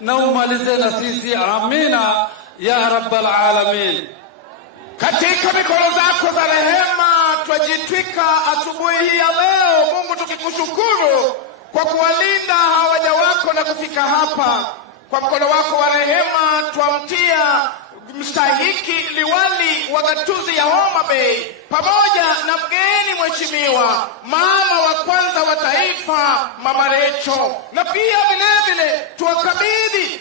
na umalize na sisi, amina ya rabbal alamin. Katika mikono zako za rehema twajitwika asubuhi hii ya leo, Mungu, tukikushukuru kwa kuwalinda hawaja wako na kufika hapa. Kwa mkono wako wa rehema twamtia mstahiki liwali wa gatuzi ya Homabay pamoja na mgeni mheshimiwa mama wa kwanza wa taifa Mama Recho, na pia vile tuwakabidhi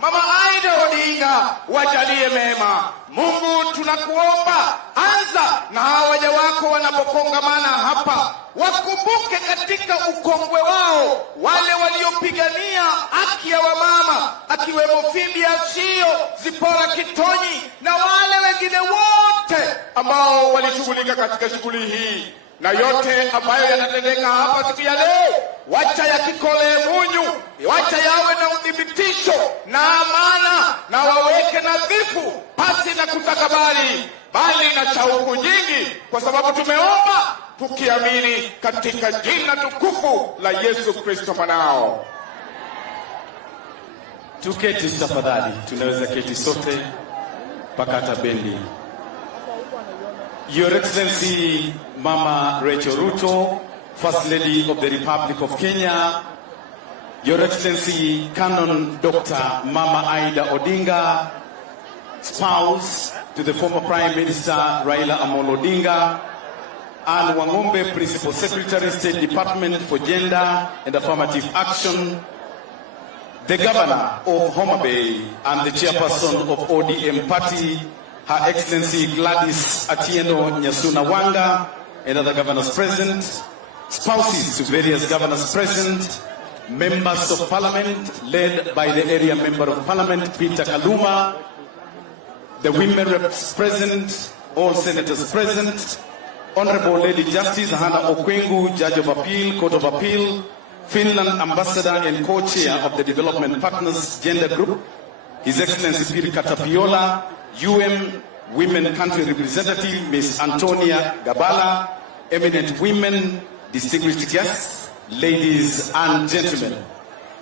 mama Aida Odinga. Wajalie mema Mungu, tunakuomba anza na hawaja wako wanapokongamana hapa, wakumbuke katika ukongwe wao wale waliopigania haki ya wamama, akiwemo Fibia Sio, Zipora Kitonyi na wale wengine wote ambao walishughulika katika shughuli hii, na yote ambayo yanatendeka hapa siku ya leo, wacha yakikole munyu, wacha yawe na udhibitisho na amana, na waweke nadhifu pasi na kutakabali, bali na shauku nyingi, kwa sababu tumeomba tukiamini katika jina tukufu la Yesu Kristo mwanao. Tuketi tafadhali, tunaweza keti sote pakata bendi. Your Excellency Mama Rachel Ruto, First Lady of the Republic of Kenya, Your Excellency Canon Dr. Mama Aida Odinga, spouse to the former Prime Minister Raila Amolo Odinga, and Wangombe Principal Secretary, State Department for Gender and Affirmative Action, the Governor of Homabay and the Chairperson of ODM Party, Her Excellency Gladys Atieno Nyasuna Wanga, and other governors present, spouses to various governors present, members of Parliament led by the area Member of Parliament Peter Kaluma, the women reps present, all senators present, Honorable Lady Justice Hannah Okwengu, Judge of Appeal, Court of Appeal, Finland Ambassador and Co-Chair of the Development Partners Gender Group, His Excellency Piri Katapiola, Women Country Representative Ms. Antonia Gabala, eminent women, distinguished guests, ladies and gentlemen.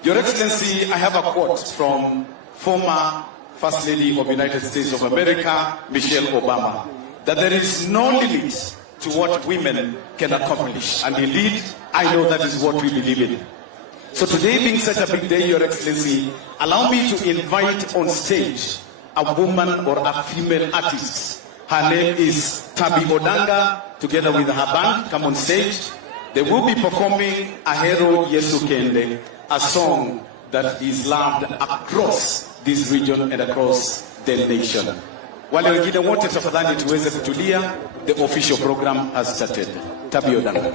Your Excellency, I have a quote from former First Lady of the United States of America, Michelle Obama, that there is no limit to what women can accomplish. And indeed, I know that is what we believe in. So today being such a big day, Your Excellency, allow me to invite on stage a woman or a female artist. Her name is Tabi Odanga, together with her band. Come on stage. They will be performing Ahero Yesu Kende, a song that is loved across this region and across the nation. Wale wengine wote tafadhali tuweze kutulia. The official program has started. Tabi Odanga.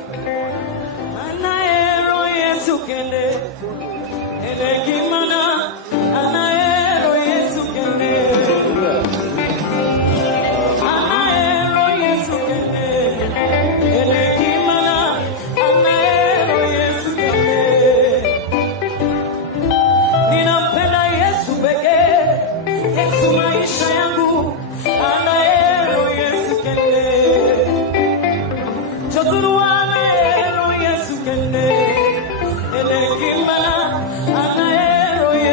Ahero Yesu Kende, Elekimana, Ahero Yesu Kende. Ahero Yesu Kende, Elekimana, Ahero Yesu Kende. Ninampenda Yesu pekee, Yesu maisha yangu, Ahero Yesu Kende. Choturu Ahero Yesu Kende, Elekimana, Ahero Yesu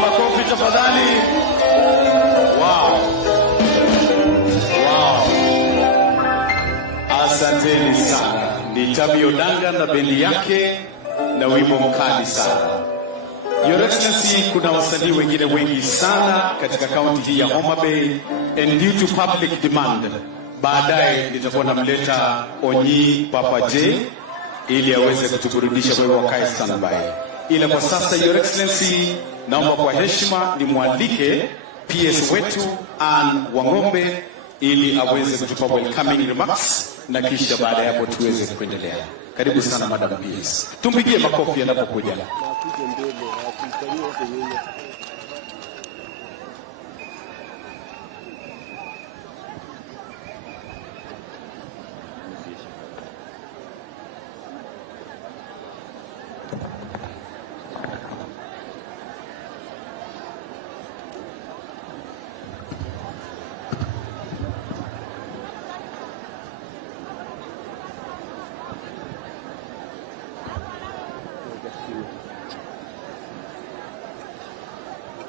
makofi tafadhali. Wow. Wow. Asanteni sana. Ni Tabi Odinga na bendi yake na wimbo mkali sana. Your Excellency, kuna wasanii wengine wengi sana katika kaunti hii ya Homabay, and due to public demand, baadaye nitakuwa namleta Onyi Papa J ili aweze kutuburudisha, kwa hivyo wakae standby. Ila kwa sasa, Your Excellency, naomba kwa heshima nimwalike PS wetu Ann Wangombe ili aweze kutupa welcoming remarks, na kisha baada ya hapo tuweze kuendelea. Karibu sana Madam PS. Tumpigie makofi anapokuja.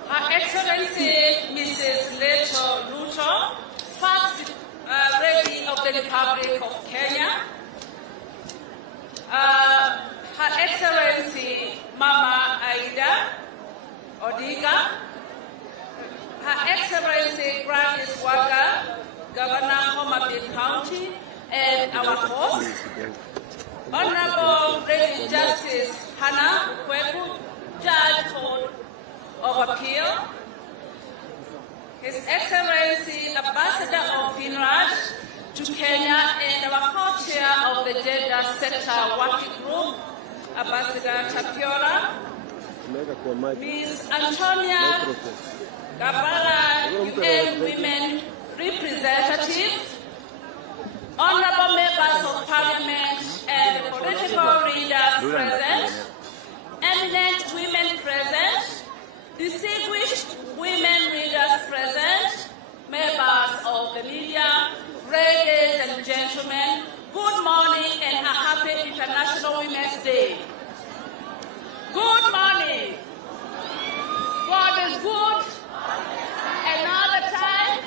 Her Excellency Mrs. Ruto, First Lady of the Republic of Kenya, Her Excellency Mama Aida Odinga, Her Excellency Gladys Wanga, Governor Homabay County, and our host, Honorable Lady Justice Hannah Kweku, Judge Court of Appeal, His Excellency Ambassador of Finland to Kenya, and our co-chair of the Gender Sector Working Group, Ambassador Tapiola, Ms. Antonia Gabala, UN Women Representatives, Honorable Members of Parliament and political leaders present, eminent women present, distinguished women leaders present, members of the media, ladies and gentlemen, good morning and a happy International Women's Day. Good morning. God is good. Another time.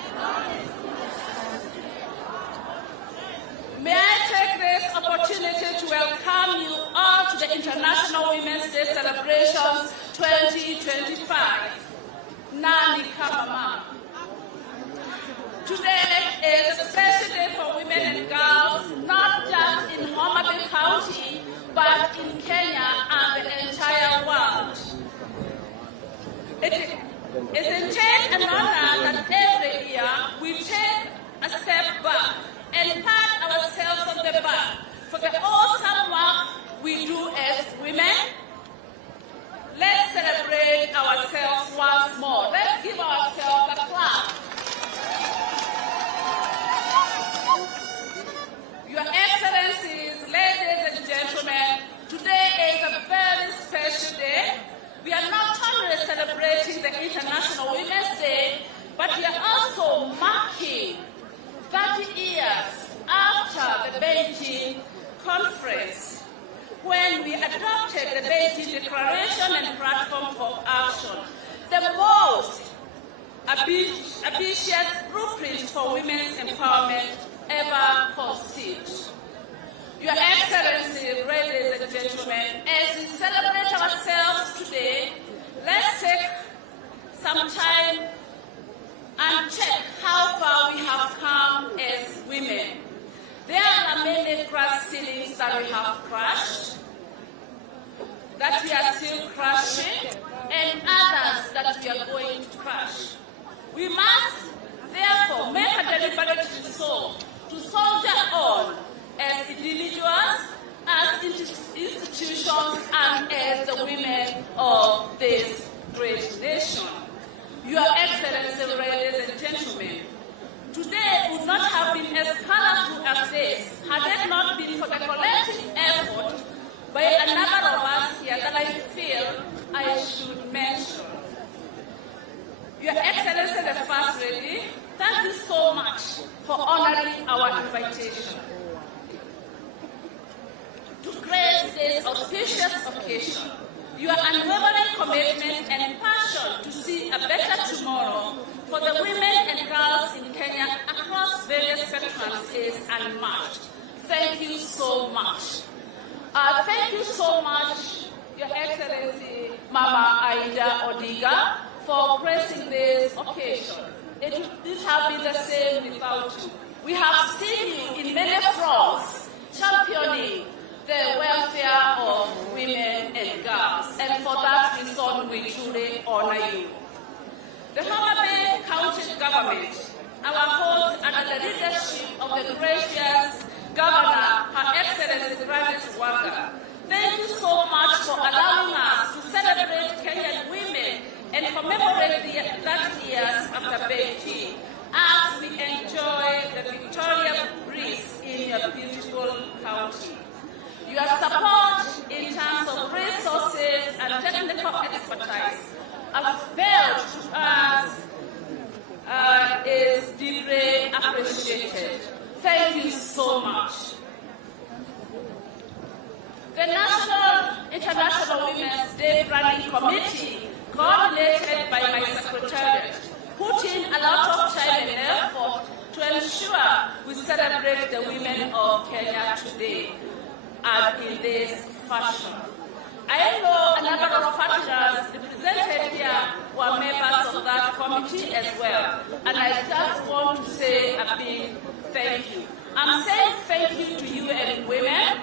May I take this opportunity to welcome you all to the International Women's Day celebrations 2025. Nani kama mama. Today is a special day for women and girls, not just in Homabay County, but in Kenya and the entire world. It is indeed an honor that every year we take a step back and pat ourselves on the back for the awesome work we do as women. Let's celebrate ourselves once more. Let's give ourselves a clap. Your Excellencies, ladies and gentlemen, today is a very special day. We are not only celebrating the International Women's Day, but we are also marking 30 years after the Beijing Conference, when we adopted the Beijing Declaration and Platform for Action, the most ambitious blueprint for women's empowerment ever conceived. Your Excellency, ladies and gentlemen, as we celebrate ourselves today, let's take some time and check how far we have come as women. There are many glass ceilings that we have crushed, that we are still crushing, and others that we are going to crush. We must therefore make a deliberate resolve to soldier on as individuals, as institutions, and as the women of this great nation. Your Excellency, ladies and gentlemen, today would not have been as colorful as this had it not been for the collective effort by a number of us here that I feel I should mention. Your Excellency, the First Lady, thank you so much for honoring our invitation to grace this auspicious occasion. Your unwavering commitment and passion aspiration to see a better tomorrow for the women and girls in Kenya across various spectrums is unmatched. Thank you so much. Thank you so much, Your Excellency Mama Aida Odinga, for gracing this occasion. It would have been the same without you. We have seen you in many fronts championing the welfare of women and girls, and for that reason we truly honor you. The Homabay County government, our host under the leadership of the gracious Governor, Her Excellency Gladys Wanga, thank you so much for allowing us to celebrate Kenyan women and commemorate the 30 years after Beijing as we enjoy the Victoria breeze in your beautiful county. Your support in terms of resources and technical expertise availed to us is deeply appreciated. Thank you so much. The National International Women's Day Planning Committee, coordinated by my secretariat, put in a lot of time and effort to ensure we celebrate the women of Kenya today and in this fashion. I know a number of partners represented here were members of that committee as well, and I just want to say a big thank you. I'm saying thank you to UN Women,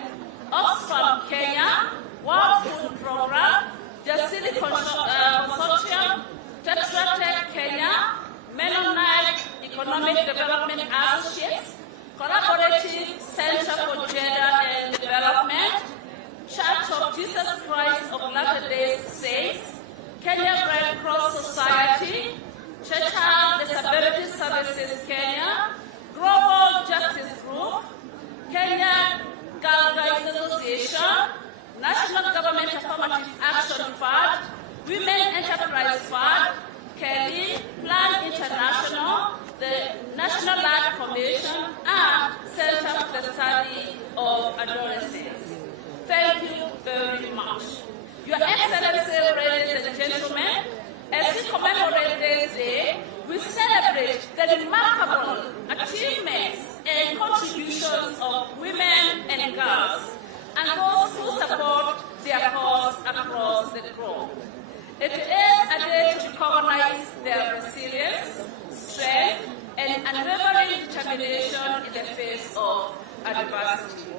Oxfam Kenya, World Food Program, Jasili Consortium, Tetra Tech Kenya, Mennonite Economic Development Associates, Collaborative Center for Gender and Development, Church of Jesus Christ of Latter-day Saints, Kenya Red Cross Society, Child Disability Services Kenya, Global Justice Group, Kenya Girl Guides Association, National Government Affirmative Action Fund, Women Enterprise Fund, Kelly, Plan International, the National Land Commission, and Center for the Study of Adolescents. Thank you very much. Your Excellency, ladies and gentlemen, as we commemorate this day, we celebrate the remarkable achievements and contributions of women and girls, and those who support their cause across the globe. It is a day to recognize their resilience, strength, and unwavering determination in the face of adversity.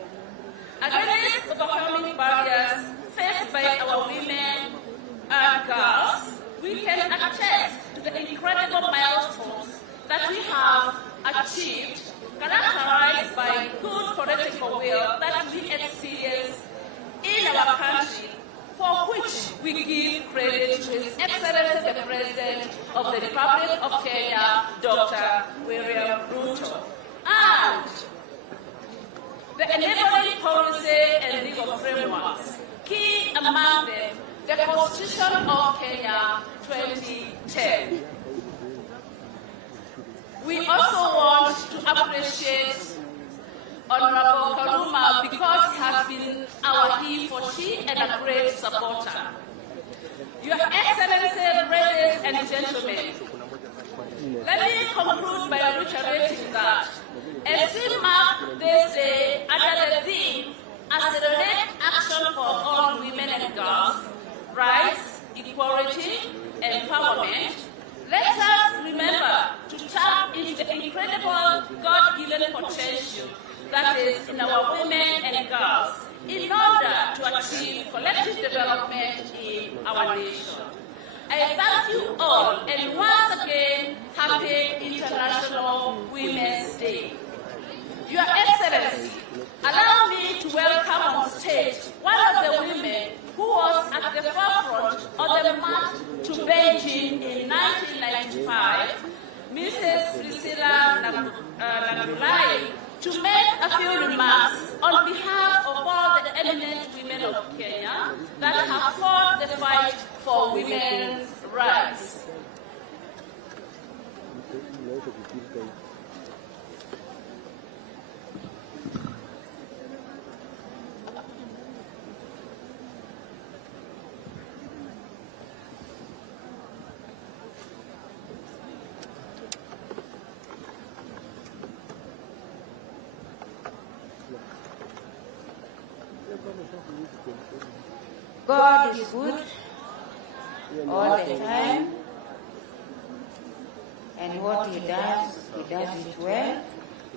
Against overcoming barriers faced by our women and girls, we can attest to the incredible milestones that we have achieved, characterized by good political will that we experience in our country, for which we give credit to His Excellency the President of the Republic of Kenya, Dr. William Ruto, and the enabling policy and legal frameworks, key among them the Constitution of Kenya 2010. We also want to appreciate Honorable Karuma because he has been our E40 and a great supporter. Your Excellency, ladies and gentlemen, let me conclude by reiterating that as we mark this day under the theme Accelerate Action for All Women and Girls, Rights, Equality, Empowerment, let us remember to tap into the incredible God-given potential that is in our women and girls in order to achieve collective development in our nation. I thank you all, and once again, Happy International Women's Day. Your Excellency, allow me to welcome on stage one of the women who was at the forefront of the march to Beijing in 1995, Mrs. Priscilla Nagulai, to make a few remarks on behalf of all the eminent women of Kenya that have fought the fight for women's rights. God is good all the time, and what He does it well,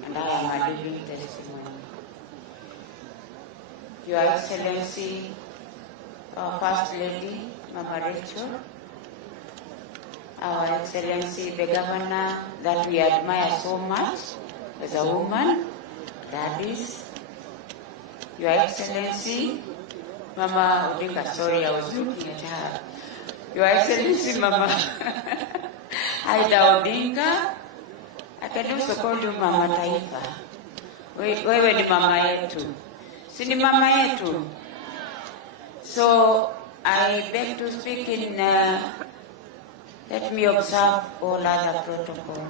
and I am a living testimony. Your Excellency, our First Lady, Mama Rachel, our Excellency, the Governor that we admire so much as a woman, that is, Your Excellency, Mama Odinga, sorry, I was looking at her. Your Excellency, Mama Aida Odinga, I can also call you Mama Taifa. Wewe ni mama yetu. Si ni mama yetu. So, I beg to speak in, let me observe all other protocol.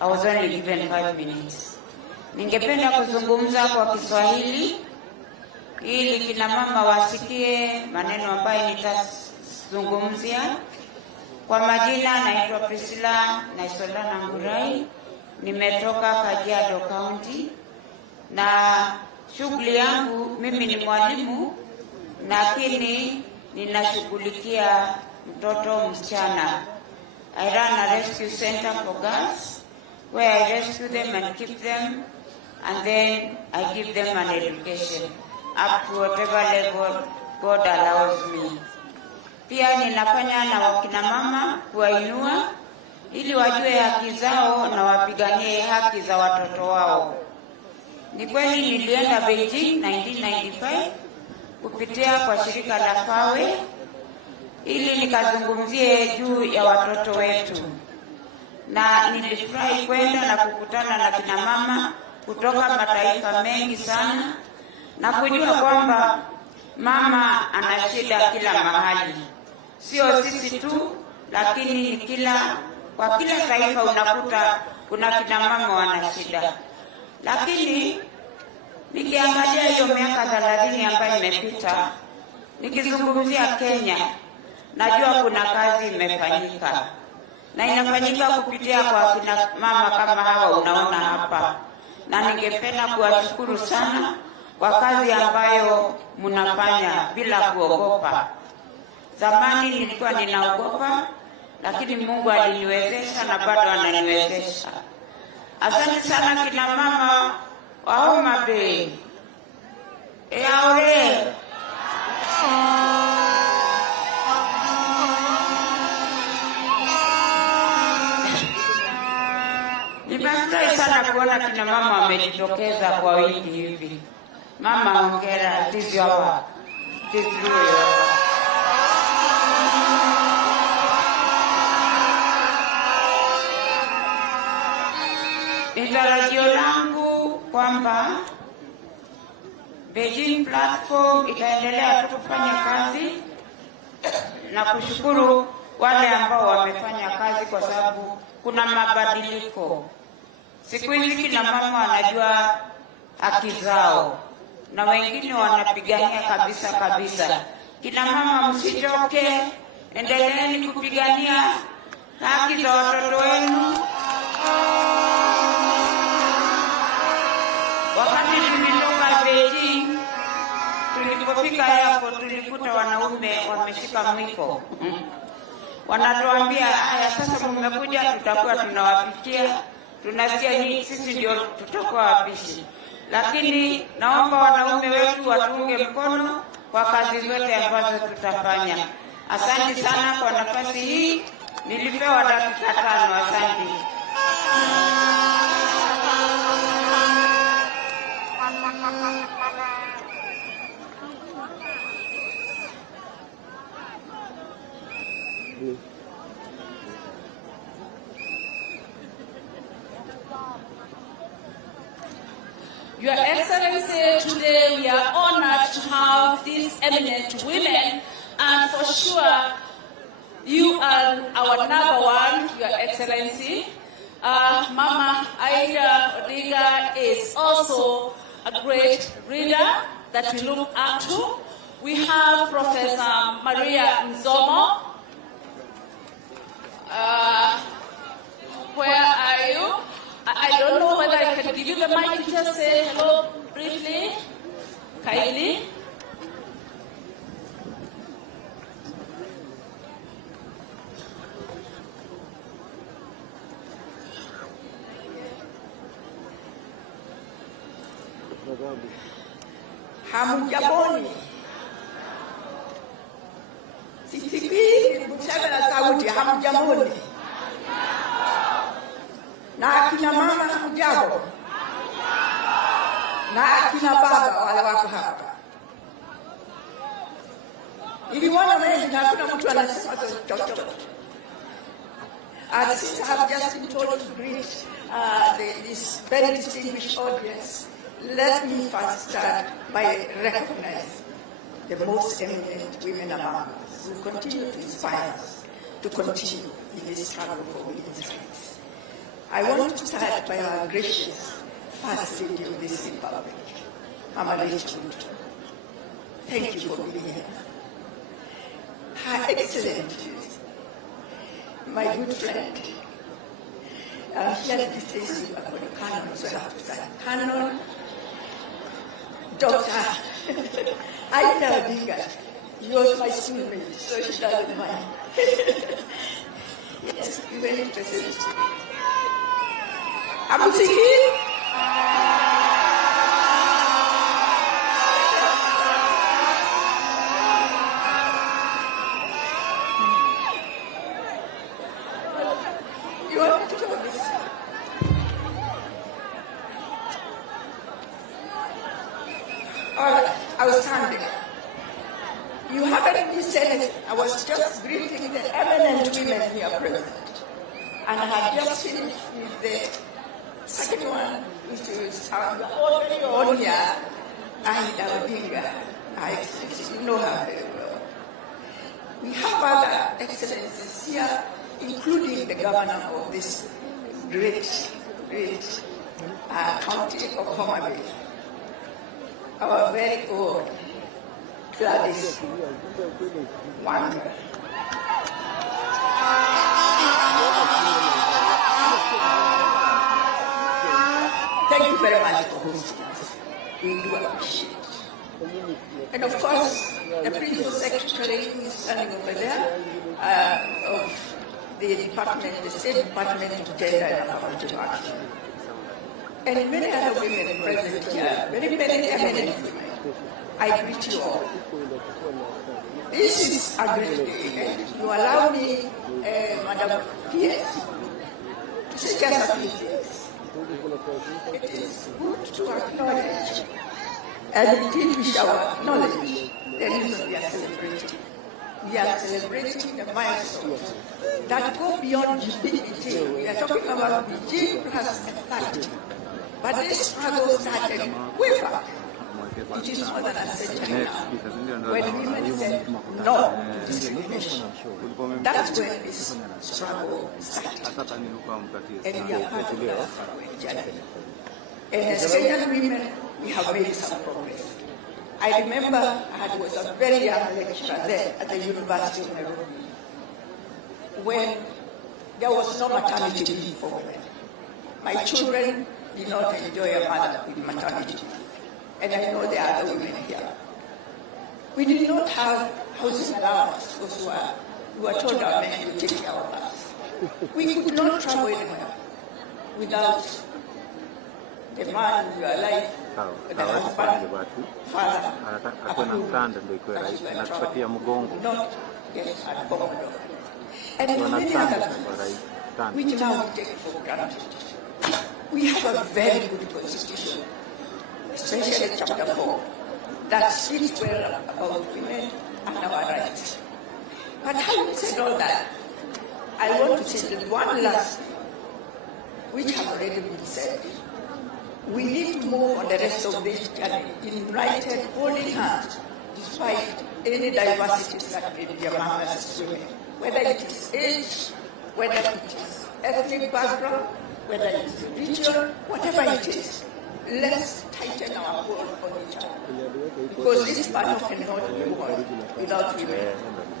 I was only given 5 minutes. Ningependa kuzungumza kwa Kiswahili ili kina mama wasikie maneno ambayo nitazungumzia. Kwa majina naitwa Priscilla Naisolana Ngurai, nimetoka Kajiado County, na shughuli yangu mimi ni mwalimu, lakini ninashughulikia mtoto msichana. I run a rescue center for girls where I rescue them and keep them, and then I give them an education up to whatever level God allows me. Pia ninafanya na wakina mama kuwainua ili wajue haki zao na wapiganie haki za watoto wao. Ni kweli nilienda Beijing 1995 kupitia kwa shirika la FAWE ili nikazungumzie juu ya watoto wetu. Na nilifurahi kwenda na kukutana na kina mama kutoka mataifa mengi sana na kujua kwamba mama ana shida kila mahali. Sio sisi tu, lakini ni kwa kila taifa unakuta kuna kina mama wana shida. Lakini nikiangalia hiyo miaka 30 ambayo imepita, nikizungumzia Kenya, najua kuna kazi imefanyika. Na inafanyika kupitia kwa kina mama kama hawa unaona hapa. Na ningependa kuwashukuru sana kwa kazi ambayo mnafanya bila kuogopa. Zamani nilikuwa ninaogopa, lakini Mungu aliniwezesha na bado ananiwezesha. Asante sana kina mama wa Homabay. Aore. Nimefurahi sana kuona kina mama wamejitokeza kwa wingi hivi. Mama hongera, tizio hapa. Ni tarajio langu kwamba Beijing platform itaendelea kufanya kazi, na kushukuru wale ambao wamefanya kazi kwa sababu kuna mabadiliko. Siku hizi kina mama wanajua haki zao na wengine wanapigania kabisa. Kina mama msichoke, endeleeni kupigania haki za watoto wenu. Wakati tulitoka Beijing, tulipofika hapo tulikuta wanaume wameshika mwiko. Wanatuambia, haya sasa mmekuja, tutakuwa tunawapikia, tunasikia nyinyi sisi ndio tutakuwa wapishi. Lakini naomba wanaume wetu watuunge mkono kwa kazi zote ambazo tutafanya. Asante sana kwa nafasi hii. Nilipewa dakika 5. Asante. Your Excellency, today we are honored to have these eminent women, and for sure you are our number one, Your Excellency. Mama Aida Odinga is also a great reader that we look up to. We have Professor Maria Nzomo. Where are you? I don't know whether I can give you the mic to just say hello briefly, kindly. Hamjaboni. Sifikiri kusema na sauti hamjamoni. Na akina mama hamjambo. Na akina baba wale wako hapa. Niliona wengi na hakuna mtu anasema chochote. Since I have just been told to greet this very distinguished audience, let me first start by recognizing the most eminent women among us who continue to inspire us to continue in this struggle for women's rights. I want to start by our gracious First Lady of this Republic, Homabay. Thank you for being here. Her Excellency, my good friend, here these days you are called Canon, so I have to say Canon, Dr. Odinga. She was my schoolmate, so she doesn't mind. Yes, we were interested in speaking. Amusiki? You want to do this? All right, I was standing. You haven't been said. I was just greeting the eminent women here present. And I had just finished with the second one, which is already on here, Odinga. You know her very well. We have other excellencies here, including the governor of this great county of Homabay, our very own Gladys Wanga. Thank you very much for hosting us. We do appreciate it. And of course, the Principal Secretary who is standing over there of the department, the State Department of Gender and Affirmative Action. And many other women present here, very many eminent women. I greet you all. This is a great day, and you allow me, Madam P.S., to say just a few things. It is good to acknowledge, and indeed we shall acknowledge the reason we are celebrating. We are celebrating the milestones that go beyond GDP. We are talking about BG plus 30. But this struggle started way back. It is more than a century now. When women said no to discrimination, that's when this struggle started. And we are part of that journey. And as Kenyan women, we have made some progress. I remember I was a very young lecturer there at the University of Nairobi when there was no maternity leave for women. My children did not enjoy a mother with maternity leave. And I know there are other women here. We did not have housing allowance because we were told our men would take care of us. We could not travel anywhere without the man in your life, the husband, father, not get accommodation. And many other things which now we take for granted. We have a very good constitution, especially chapter 4, that speaks well about women and our rights. But having said all that, I want to say that one last thing, which has already been said. We need to move on the rest of this journey in united, holding hands, despite any diversities that may be among us as women, whether it is age, whether it is ethnic background, whether it is religion, whatever it is. Let's tighten our hold on each other. Because this battle cannot be won without women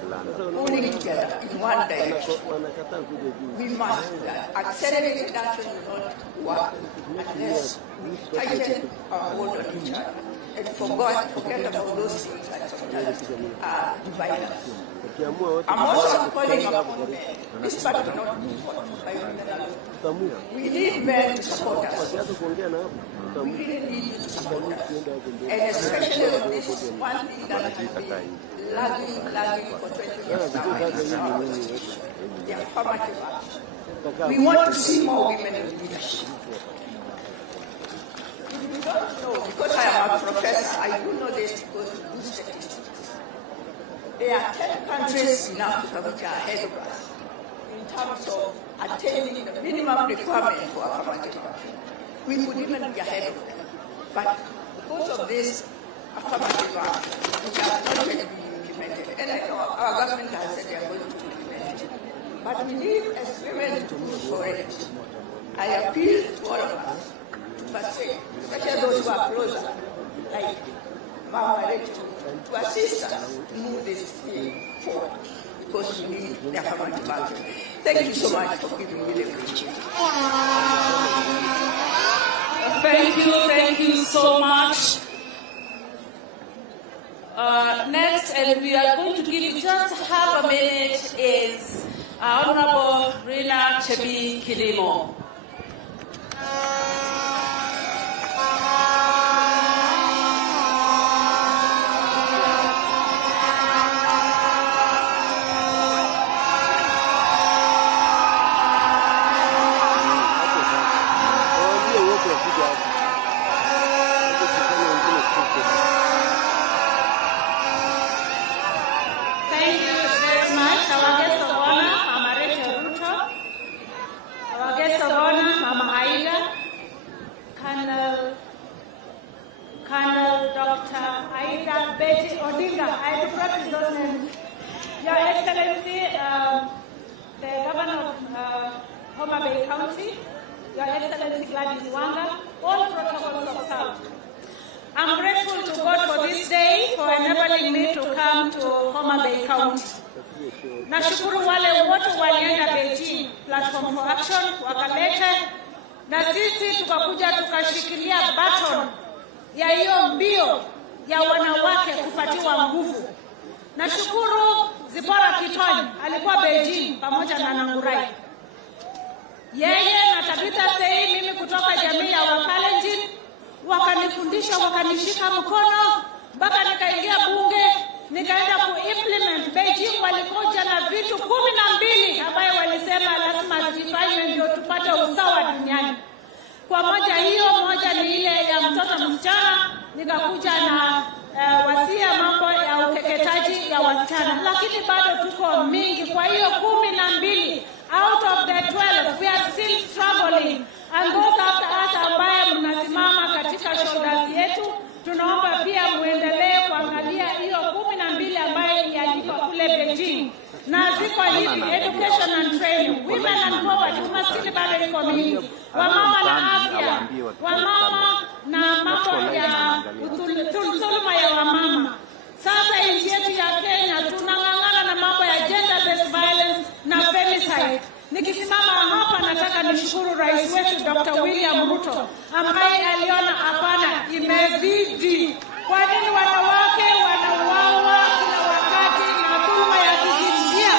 pulling together in one direction. We must do that. Accelerated action will not work unless we tighten our hold on each other and forget about those things that supporters are divided. I'm also calling upon men. This part will not be fought by women alone. We need men to support us. We really need you to support us. And especially on this one thing that has been lagging for 20 years now, the affirmative action. We want to see more women in leadership. If you don't know, because I am a professor, I do know this because we do statistics. There are 10 countries in Africa which are ahead of us in terms of attaining the minimum requirement for affirmative action. We could even be ahead of them. But because of this affirmative action, which has not yet been implemented, and I know our government has said they are going to implement it, but we need as women to move for it. I appeal to all of us, especially those who are closer, like Mama Rachel, to assist us move this thing forward, because we need the affirmative action. Thank you so much for giving me the opportunity. Thank you so much. Next, and we are going to give you just half a minute, is Honorable Rina Chebi Kilimo. Thank you very much. Our guest of honor, Mama Rachel Ruto. Our guest of honor, Mama Aida. Colonel Dr. Aida Betty Odinga. I forgot those names. Your Excellency, the Governor of Homabay County, Your Excellency Gladys Wanga, all protocols of South. I'm grateful to God for this day, for enabling me to come to Homabay County. Nashukuru wale wote walienda Beijing, Platform for Action, wakalete, na sisi tukakuja tukashikilia baton ya hiyo mbio ya wanawake kupatiwa nguvu. Nashukuru Zipora Kitoni, alikuwa Beijing pamoja na Nangurai. Yeye na Tabitha Sei, mimi kutoka jamii ya Wakalenjin, wakanifundisha, wakanishika mkono, mpaka nikaingia bunge, nikaenda ku-implement. Beijing walikuja na vitu 12 ambayo walisema lazima zifanywe ndio tupate usawa duniani. Kwa moja ni ile ya mtoto msichana, nikakuja na wasia mambo ya ukeketaji ya wasichana, lakini bado tuko mingi. Kwa hiyo 12 out of the 12 we are still struggling, and those after us ambaye mnasimama katika shoulders yetu, tunaomba pia muendelee kuangalia hiyo 12 ambayo iliandikwa kule Beijing, na ziko hivi: education and training, women and poverty, umaskini bado iko mingi, wamama na afya, wamama na mambo ya dhuluma ya wamama. Sasa nchi yetu ya Kenya tunang'ang'ana na mambo ya gender based violence na femicide. Nikisimama hapa nataka nishukuru rais wetu Dr. William Ruto ambaye aliona hapana, imezidi. Kwa nini wanawake wanauawa kila wakati na dhuluma ya kijinsia?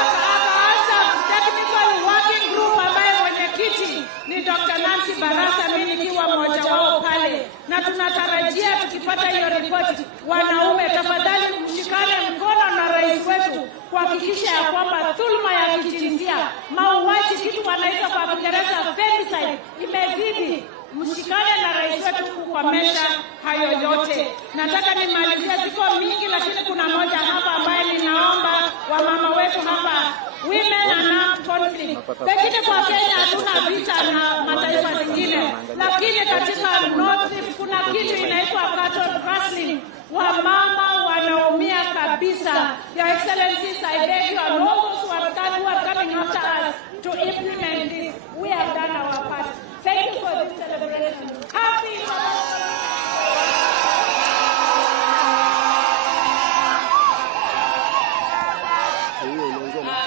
Akaanza technical working group ambaye mwenyekiti ni Dr. Nancy Barasa, mimi nikiwa mmoja wao pale, na tunatarajia tukipata hiyo ripoti, wanaume tafadhali mshikane mkono na rais wetu kuhakikisha ya kwamba dhuluma ya kijinsia, mauaji, kitu wanaita kwa Kiingereza femicide, imezidi. Mshikane na rais wetu kukomesha hayo yote. Nataka nimalizie, ziko mingi lakini kuna moja hapa ambaye ninaomba wamama wetu hapa, women and armed conflict. Pengine kwa Kenya hatuna vita na mataifa zingine, lakini katika North Rift kuna kitu inaitwa cattle rustling. Wamama wanaumia kabisa. Your Excellencies, I beg you and all those who are coming after us to implement this. We have done our part. Thank you for this celebration. Happy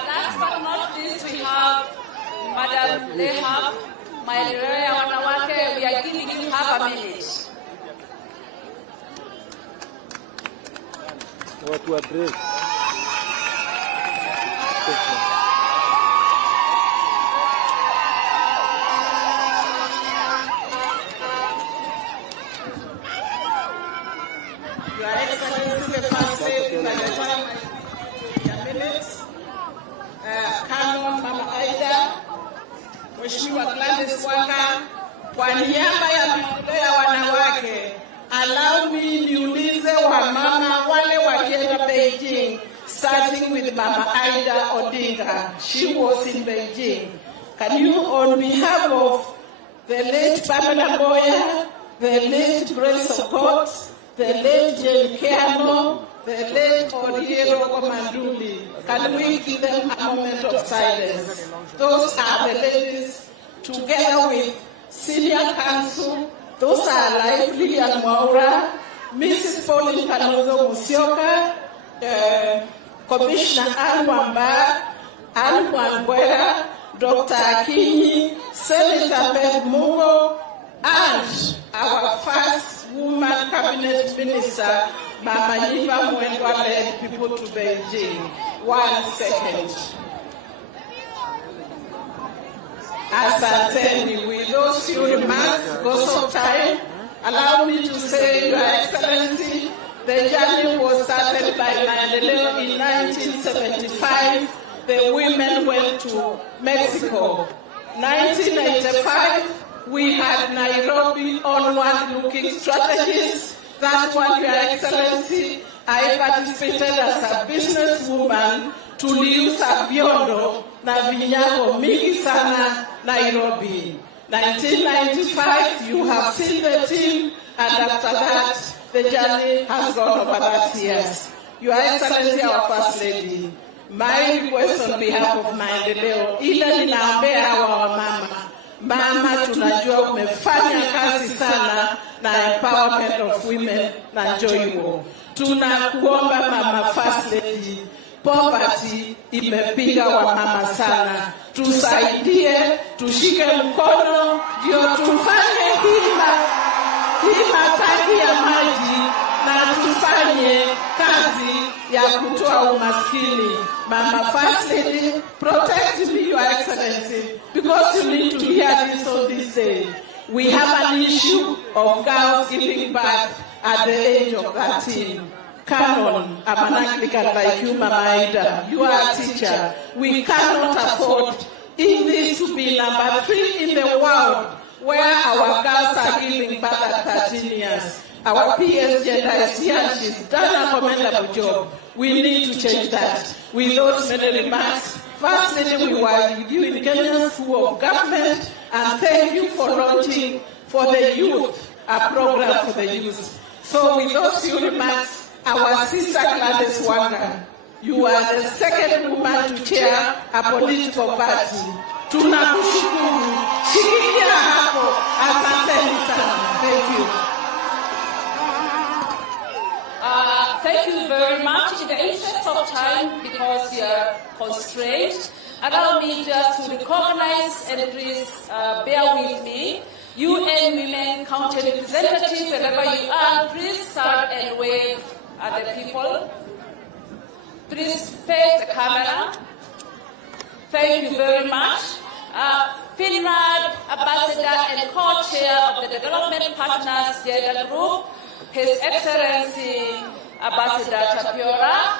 Last but not least, we have Madam Lehab, maendeleo ya wanawake. We are giving you half a minute. watu wa break. Your Excellency, the First Lady, by the time I your minutes, Canon Mama Aida, Mheshimiwa Gladys Wanga, kwa niaba ya maendeleo ya wanawake, allow me niulize wamama wale walienda Beijing, starting with Mama Aida Odinga. She was in Beijing. Can you, on behalf of the late Pamela Boya, the late Grace Okot, the late Jane Keano, the late Oriero Komanduli, can we give them a moment of silence? Those are the ladies, together with Senior Council. Those are like Lilian Mwaura, Mrs. Pauline Kanozo Musyoka, Commissioner Anne Wamba, Anne Wangwera, Dr. Akinyi, Senator Beth Mungo, and our first woman cabinet minister, Mama Yiva Mwendwa, led people to Beijing. 1 second. Asanteni, with those few remarks, because of time, allow me to say, Your Excellency, the journey was started by Maendeleo in 1975. The women went to Mexico. 1985, we had Nairobi onward-looking strategies. That one, Your Excellency, I participated as a businesswoman to Liusa Biondo na vinyago mingi sana Nairobi. 1995, you have seen the team, and after that, the journey has gone over that years. Your Excellency, our First Lady, my request on behalf of Maendeleo, ila ninaombea hawa mama. Mama, tunajua umefanya kazi sana na empowerment of women na Njoiwo. Tunakuomba Mama First Lady, poverty imepiga wa mama sana. Tusaidie, tushike mkono, ndio tufanye hima tangi ya maji na tufanye kazi ya kutoa umaskini. Mama First Lady, protect me, Your Excellency, because you need to hear this on this day. We have an issue of girls giving birth at the age of 13. Canon, I'm an Anglican like you, Mama Aida. You are a teacher. We cannot afford English to be number 3 in the world where our girls are giving birth at 13 years. Our PS gender is here. She's done a commendable job. We need to change that. With those many remarks, First Lady, we were with you in Kenya School of Government, and thank you for launching for the youth, a program for the youth. So with those few remarks, our sister Gladys Wanga, you are the second woman to chair a political party. Tunakushukuru. Shikilia hapo. Asanteni sana. Thank you. Thank you very much. In the interest of time, because we are constrained, allow me just to recognize, and please bear with me, UN Women County representatives, wherever you are, please stand and wave at the people. Please face the camera. Thank you very much. FINRAD Ambassador and Co-Chair of the Development Partners Gender Group, His Excellency Ambassador Chapiora.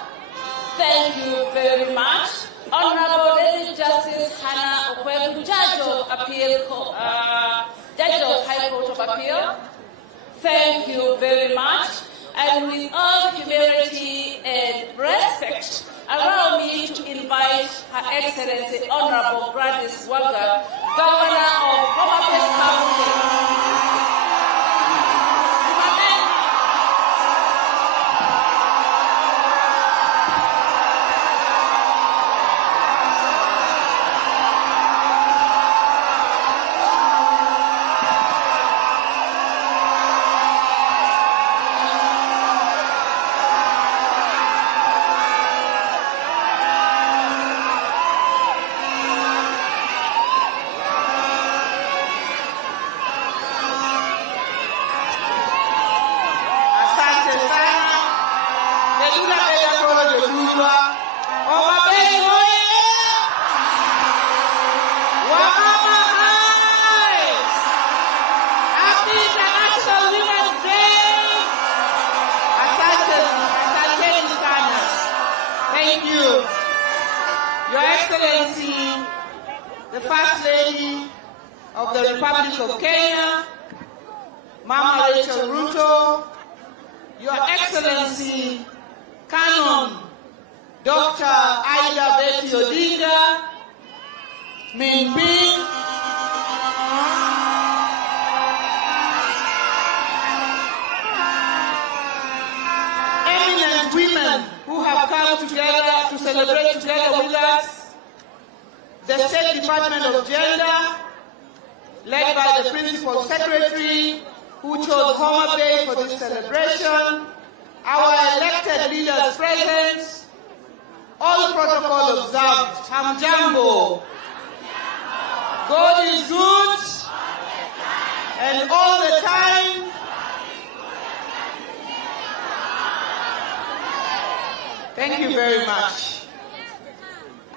Thank you very much. Honorable Lady Justice Hannah Okwelu, Judge of Appeal, Judge of High Court of Appeal. Thank you very much. And with all humility and respect, allow me to invite Her Excellency Honorable Gladys Wanga, Governor of Homabay County. Wamama hai! Happy International Women's Day! Asanteni sana. Thank you. Your Excellency, the First Lady of the Republic of Kenya, Mama Rachel Ruto, Your Excellency, Canon Dr. Aida Betty Odinga, Minping, eminent women who have come together to celebrate together with us, the State Department of Gender, led by the Principal Secretary, who chose Homabay for this celebration, our elected leaders present, all protocol observed. Hamjambo. God is good, and all the time. Thank you very much.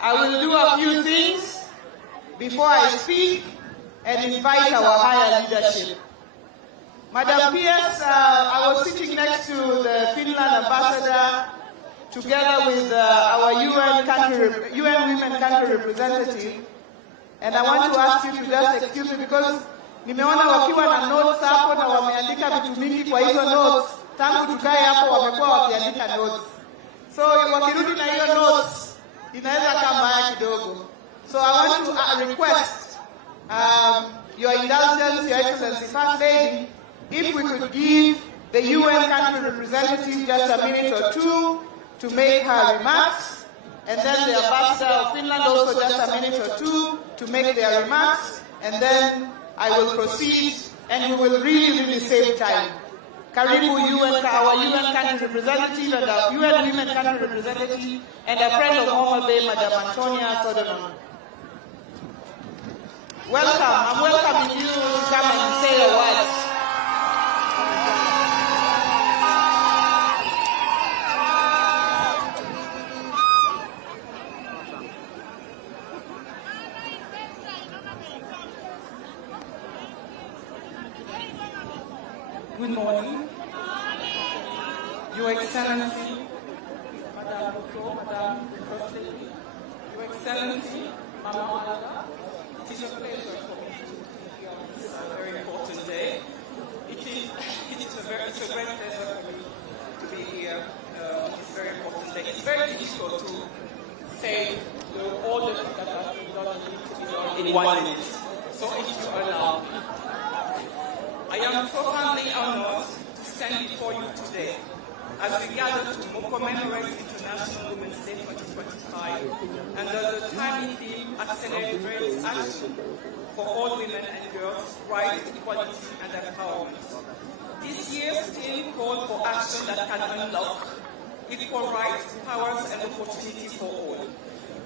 I will do a few things before I speak and invite our higher leadership. Madam P.S., I was sitting next to the Finland ambassador together with our UN Women Country representative, and I want to ask you to just excuse me because nimeona wakiwa na notes hapo na wameandika vitu mingi kwa hizo notes. Tangu tukae hapo wamekuwa wakiandika notes. So wakirudi na hiyo notes inaweza kama mbaya kidogo. So I want to request your indulgence, Your Excellency First Lady, if we could give the UN country representative just a minute or two to make her remarks, and then the ambassador of Finland also just a minute or two to make their remarks, and then I will proceed, and we will really save time. Karibu our UN country representative and our UN women country representative and a friend of Homabay, Madam Antonia Sodomon. Welcome. I'm welcoming you to come and say a word. Good morning. Your Excellency, Madam Ruto, Madam First Lady, Your Excellency, Mama Aida, it is a pleasure for me to be here on this very important day. It's a great pleasure for me to be here on this very important day. It's very difficult to say all the things that have been done in 1 minute. So if you allow me, I am profoundly honored to stand before you today as we gather to commemorate International Women's Day 2025 under the timely theme Accelerate Action for All Women and Girls, Rights, Equality and Empowerment. This year's theme called for action that can unlock equal rights, powers and opportunities for all.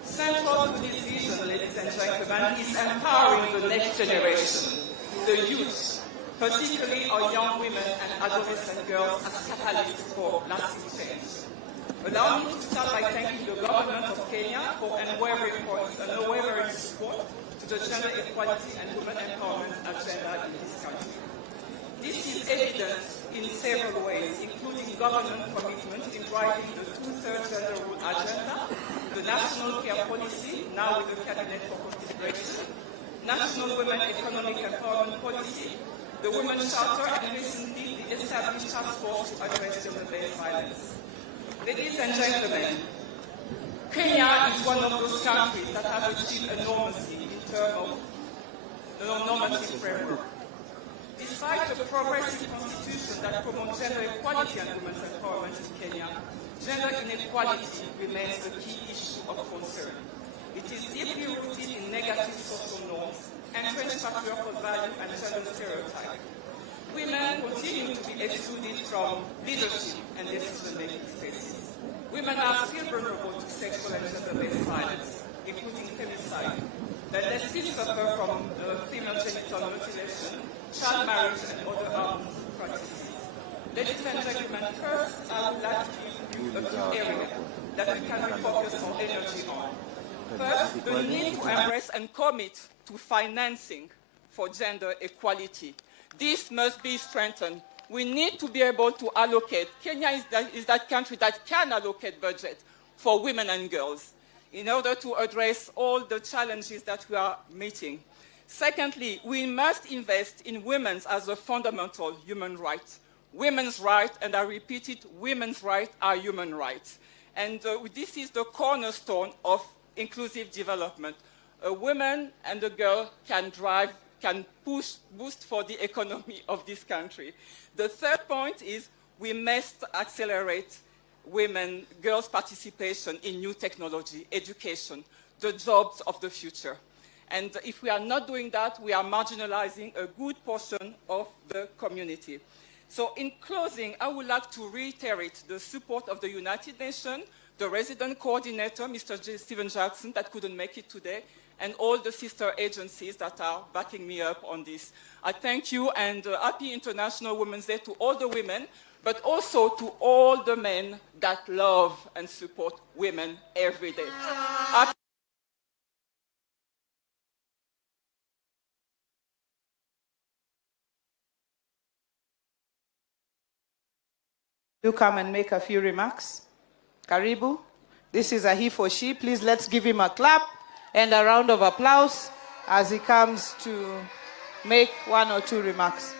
Central to this vision, ladies and gentlemen, is empowering the next generation, the youth, particularly our young women and adolescent girls as catalysts for lasting change. Allow me to start by thanking the government of Kenya for its unwavering support to the gender equality and women empowerment agenda in this country. This is evident in several ways, including government commitment in driving the 2/3 gender rule agenda, the national care policy, now with the cabinet for consideration, national women economic empowerment policy, the Women's Charter, and recently the established task force to address gender-based violence. Ladies and gentlemen, Kenya is one of those countries that have achieved enormously in terms of the normative framework. Despite the progressive constitution that promotes gender equality and women's empowerment in Kenya, gender inequality remains the key issue of concern. It is deeply rooted in negative social norms, entrenched patriarchal value and gender stereotype. Women continue to be excluded from leadership and decision-making spaces. Women are still vulnerable to sexual and gender-based violence, including femicide. They still suffer from female genital mutilation, child marriage, and other harmful practices. Ladies and gentlemen, first I would like to give you a few areas that we can refocus our energy on. First, the need to embrace and commit to financing for gender equality. This must be strengthened. We need to be able to allocate. Kenya is that country that can allocate budget for women and girls in order to address all the challenges that we are meeting. Secondly, we must invest in women as a fundamental human right. Women's rights, and I repeat it, women's rights are human rights. And this is the cornerstone of inclusive development. A woman and a girl can boost for the economy of this country. The third point is we must accelerate girls' participation in new technology, education, the jobs of the future. And if we are not doing that, we are marginalizing a good portion of the community. So in closing, I would like to reiterate the support of the United Nations, the resident coordinator, Mr. Stephen Jackson, that couldn't make it today, and all the sister agencies that are backing me up on this. I thank you, and happy International Women's Day to all the women, but also to all the men that love and support women every day. You come and make a few remarks. Karibu. This is a he for she. Please let's give him a clap and a round of applause as he comes to make 1 or 2 remarks.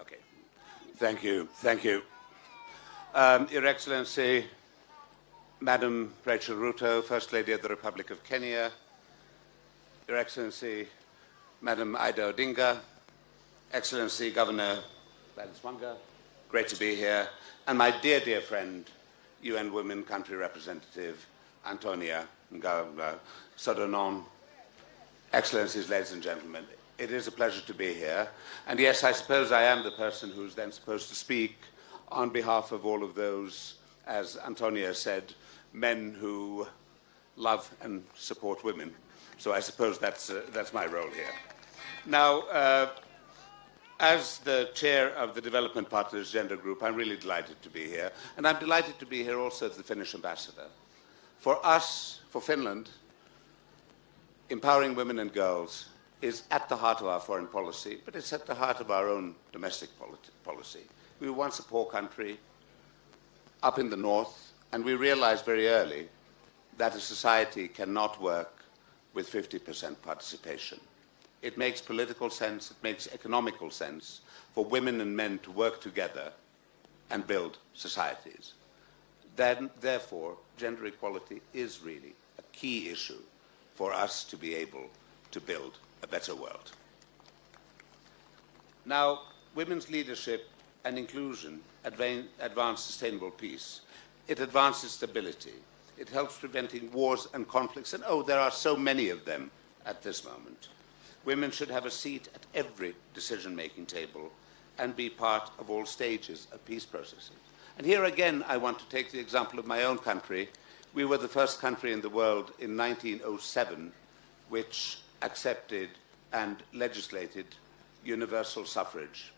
Okay. Thank you. Thank you. Your Excellency, Madam Rachel Ruto, First Lady of the Republic of Kenya, Your Excellency, Madam Ida Odinga, Excellency Governor Gladys Wanga, great to be here, and my dear, dear friend, UN Women Country Representative Antonia Sodonon, Excellencies, ladies and gentlemen, it is a pleasure to be here. And yes, I suppose I am the person who's then supposed to speak on behalf of all of those, as Antonia said, men who love and support women. So I suppose that's my role here. Now, as the chair of the Development Partners Gender Group, I'm really delighted to be here. And I'm delighted to be here also as the Finnish ambassador. For us, for Finland, empowering women and girls is at the heart of our foreign policy, but it's at the heart of our own domestic policy. We were once a poor country up in the north, and we realized very early that a society cannot work with 50% participation. It makes political sense, it makes economical sense for women and men to work together and build societies. Then, therefore, gender equality is really a key issue for us to be able to build a better world. Now, women's leadership and inclusion advance sustainable peace. It advances stability. It helps preventing wars and conflicts, and oh, there are so many of them at this moment. Women should have a seat at every decision-making table and be part of all stages of peace processes. And here again, I want to take the example of my own country. We were the first country in the world in 1907 which accepted and legislated universal suffrage,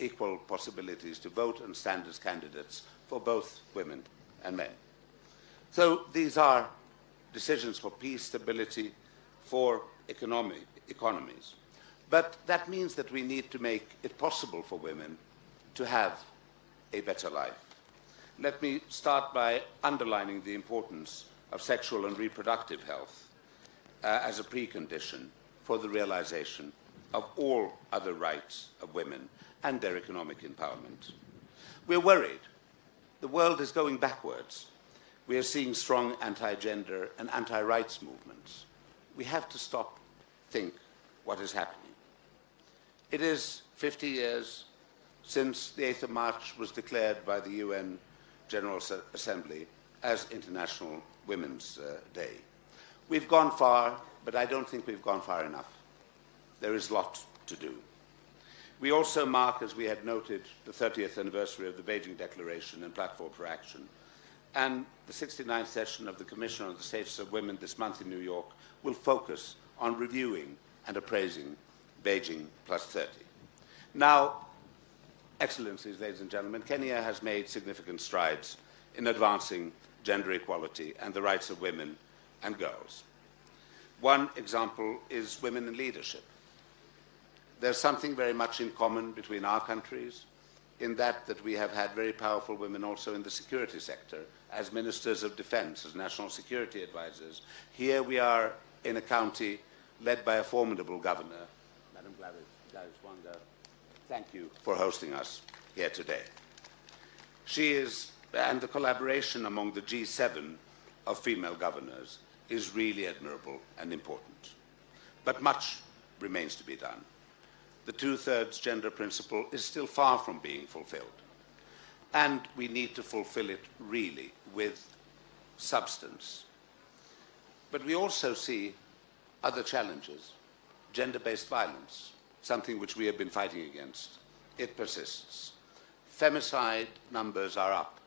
equal possibilities to vote and stand as candidates for both women and men. So these are decisions for peace, stability, for economies. But that means that we need to make it possible for women to have a better life. Let me start by underlining the importance of sexual and reproductive health as a precondition for the realization of all other rights of women and their economic empowerment. We're worried. The world is going backwards. We are seeing strong anti-gender and anti-rights movements. We have to stop, think what is happening. It is 50 years since the 8th of March was declared by the UN General Assembly as International Women's Day. We've gone far, but I don't think we've gone far enough. There is a lot to do. We also mark, as we had noted, the 30th anniversary of the Beijing Declaration and Platform for Action, and the 69th session of the Commission on the Status of Women this month in New York will focus on reviewing and appraising Beijing Plus 30. Now, Excellencies, ladies and gentlemen, Kenya has made significant strides in advancing gender equality and the rights of women and girls. One example is women in leadership. There's something very much in common between our countries in that we have had very powerful women also in the security sector as ministers of defense, as national security advisors. Here we are in a county led by a formidable governor. Madam Gladys Wanga, thank you for hosting us here today. She is, and the collaboration among the G7 of female governors is really admirable and important. But much remains to be done. The two-thirds gender principle is still far from being fulfilled. And we need to fulfill it really with substance. But we also see other challenges. Gender-based violence, something which we have been fighting against. It persists. Femicide numbers are up.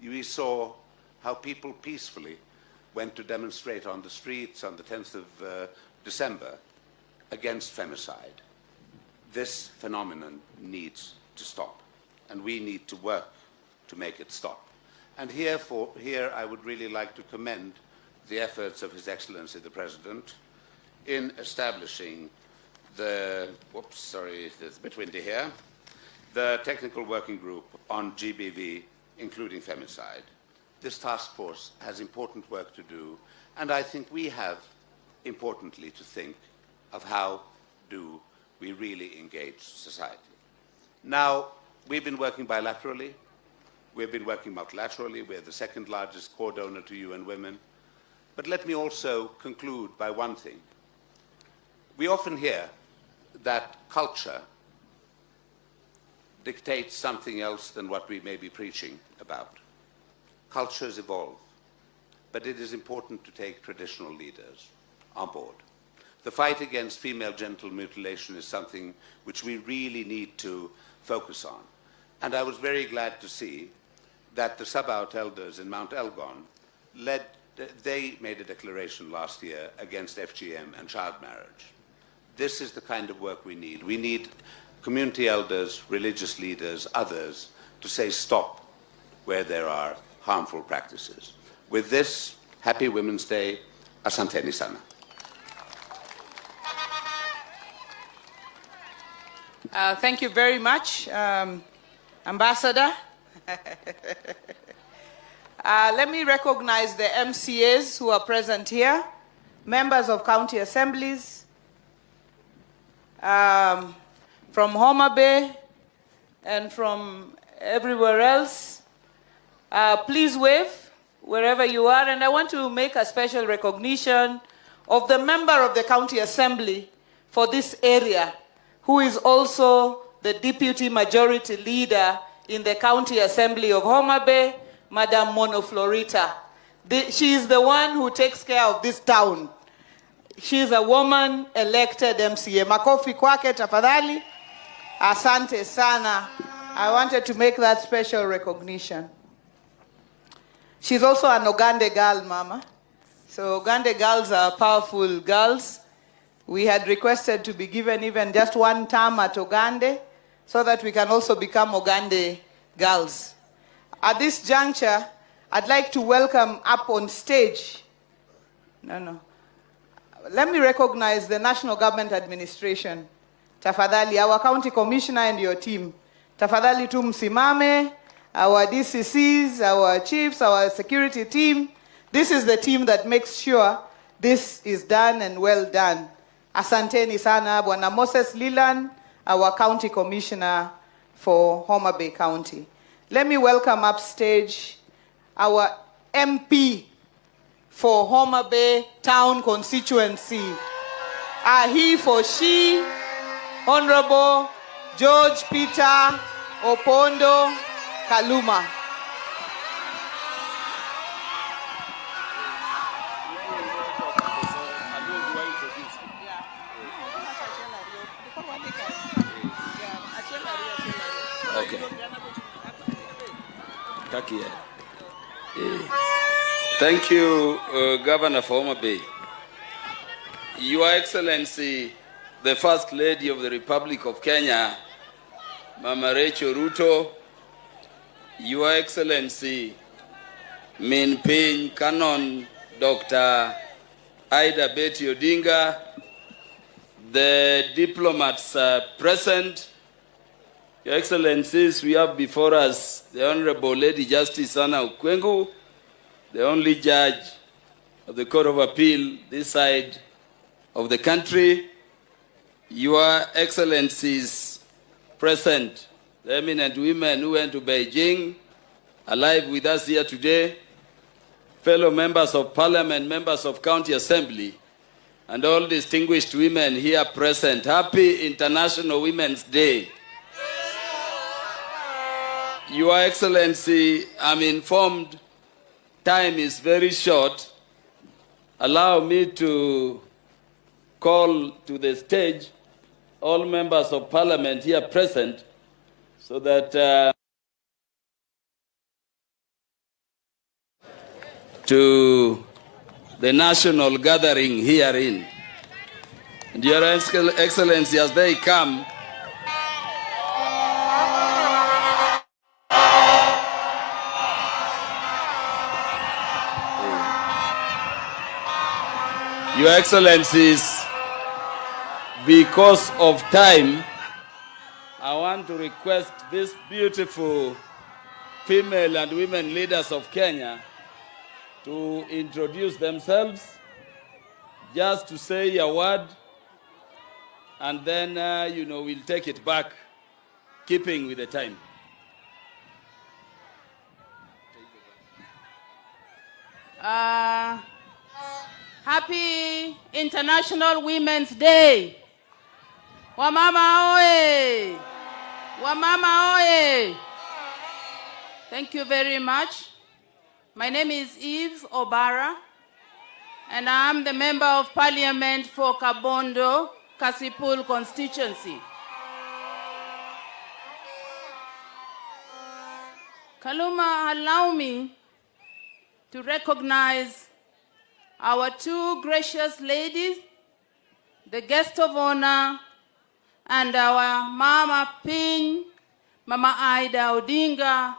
We saw how people peacefully went to demonstrate on the streets on the 10th of December against femicide. This phenomenon needs to stop, and we need to work to make it stop. And here I would really like to commend the efforts of His Excellency the President in establishing the, it's a bit windy here, the Technical Working Group on GBV, including femicide. This task force has important work to do, and I think we have, importantly, to think of how do we really engage society. Now, we've been working bilaterally, we've been working multilaterally, we're the second largest core donor to UN Women. But let me also conclude by one thing. We often hear that culture dictates something else than what we may be preaching about. Cultures evolve, but it is important to take traditional leaders on board. The fight against female genital mutilation is something which we really need to focus on. And I was very glad to see that the Sabaot elders in Mount Elgon they made a declaration last year against FGM and child marriage. This is the kind of work we need. We need community elders, religious leaders, others to say stop where there are harmful practices. With this, happy Women's Day. Asanteni sana. Thank you very much, Ambassador. Let me recognize the MCAs who are present here, members of county assemblies, from Homabay and from everywhere else. Please wave wherever you are, and I want to make a special recognition of the member of the county assembly for this area, who is also the deputy majority leader in the county assembly of Homabay, Madam Mono Florita. She is the one who takes care of this town. She is a woman elected MCA. Makofi kwake tafadhali. Asante sana. I wanted to make that special recognition. She's also an Ogande girl, Mama. So Ogande girls are powerful girls. We had requested to be given even just one term at Ogande so that we can also become Ogande girls. At this juncture, I'd like to welcome up on stage. Let me recognize the National Government Administration. Tafadhali, our county commissioner and your team. Tafadhali tu msimame, our DCCs, our chiefs, our security team. This is the team that makes sure this is done and well done. Asanteni sana, Bwana Moses Lilan, our county commissioner for Homabay County. Let me welcome upstage our MP for Homabay Town Constituency. He for she, Honorable George Peter Opondo Kaluma. Okay. Thank you, Governor for Homabay. Your Excellency, the First Lady of the Republic of Kenya, Mama Rachel Ruto, Your Excellency Min Piny Canon Dr. Aida Betty Odinga, the diplomats present, Your Excellencies, we have before us the Honorable Lady Justice Anna Ukwengu, the only judge of the Court of Appeal this side of the country, Your Excellencies present, the eminent women who went to Beijing, alive with us here today, fellow members of Parliament, members of County Assembly, and all distinguished women here present. Happy International Women's Day. Your Excellency, I'm informed time is very short. Allow me to call to the stage all members of Parliament here present so that to the national gathering herein. And Your Excellency, as they come, Your Excellencies, because of time, I want to request these beautiful female and women leaders of Kenya to introduce themselves, just to say a word, and then, we'll take it back, keeping with the time. Happy International Women's Day. Wamama oye! Wamama oye! Thank you very much. My name is Eve Obara, and I'm the Member of Parliament for Kabondo, Kasipul constituency. Kaluma, allow me to recognize our two gracious ladies, the guest of honor, and our Mama Piny, Mama Aida Odinga,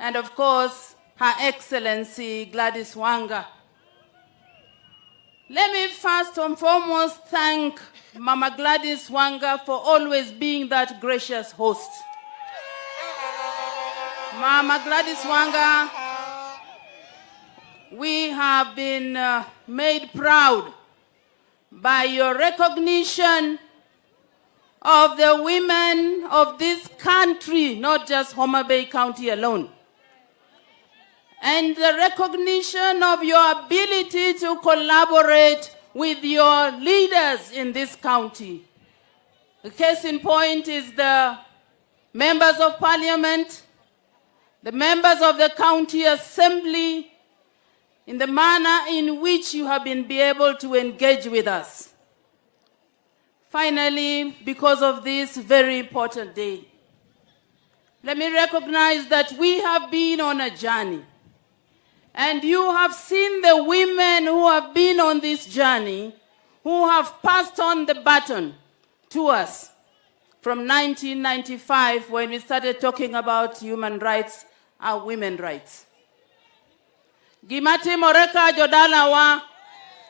and of course, Her Excellency Gladys Wanga. Let me first and foremost thank Mama Gladys Wanga for always being that gracious host. Mama Gladys Wanga, we have been made proud by your recognition of the women of this country, not just Homabay County alone, and the recognition of your ability to collaborate with your leaders in this county. The case in point is the members of Parliament, the members of the County Assembly, in the manner in which you have been able to engage with us. Finally, because of this very important day, let me recognize that we have been on a journey. And you have seen the women who have been on this journey, who have passed on the baton to us from 1995 when we started talking about human rights and women's rights. Gimati moreka jodala wa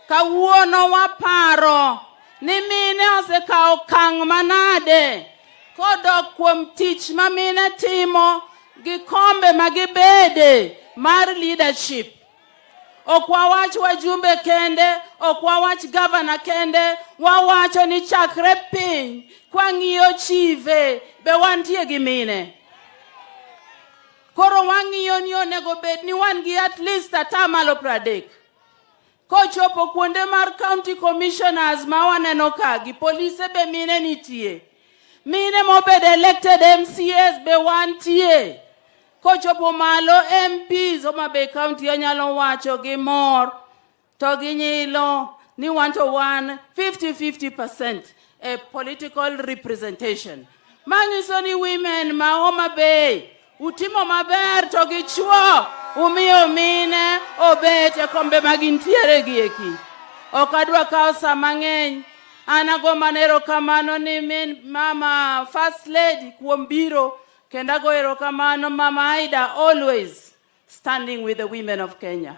kawuono wa paro ni mine oseka okang manade kodok kuom tich mamine timo gikombe magibede mar leadership. Okwawach wajumbe kende, okwawach governor kende, wawacho ni chakre piny kwang'iyo chive be wantie gi mine. Koro wang'iyo ni onego bed ni wan gi at least atamalo 30. Kochopo kuonde mar county commissioners ma waneno ka gi police be mine nitie. Mine mobed elected MCS be wantie. Kochopo malo MPs Homabay County anyalo wacho gi mor to gi nyilo ni want to win 50-50% a political representation. Manyiso ni women ma Homabay utimo maber to gi chuo umiyo mine obet e kombe magintiere gi eki. Ok adwa kawo sa mang'eny, Anagoma erokamano ni min Mama First Lady kuom biro. Kendo ago erokamano Mama Aida, always standing with the women of Kenya.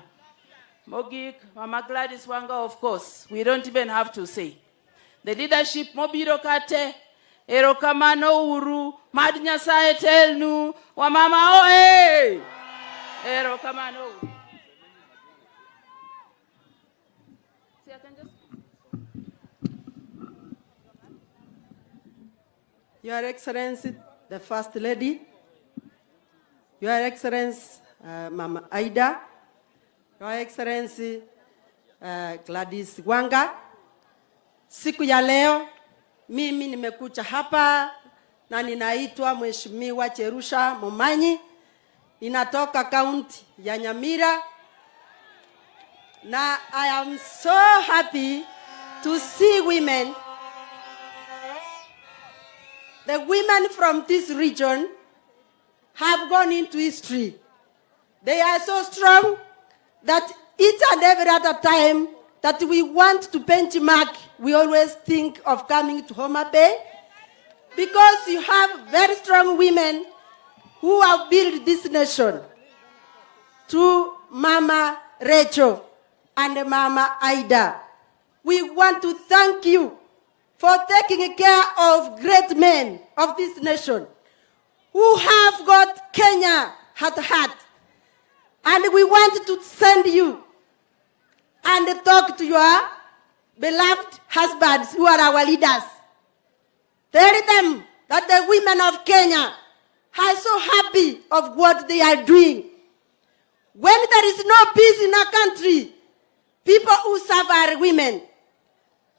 Mogik, Mama Gladys Wanga, of course, we don't even have to say. The leadership mobiro kate, erokamano uru, mad Nyasaye telnu, wa mama oe! Erokamano uru. Your Excellency, the First Lady, Your Excellency, Mama Aida, Your Excellency, Gladys Wanga, siku ya leo, mimi nimekuja hapa na ninaitwa Mheshimiwa Cherusha Momanyi, ninatoka kaunti ya Nyamira, na I am so happy to see women. The women from this region have gone into history. They are so strong that each and every other time that we want to benchmark, we always think of coming to Homabay, because you have very strong women who have built this nation. To Mama Rachel and Mama Aida, we want to thank you for taking care of great men of this nation who have got Kenya at heart. And we want to send you and talk to your beloved husbands who are our leaders. Tell them that the women of Kenya are so happy of what they are doing. When there is no peace in our country, people who suffer are women.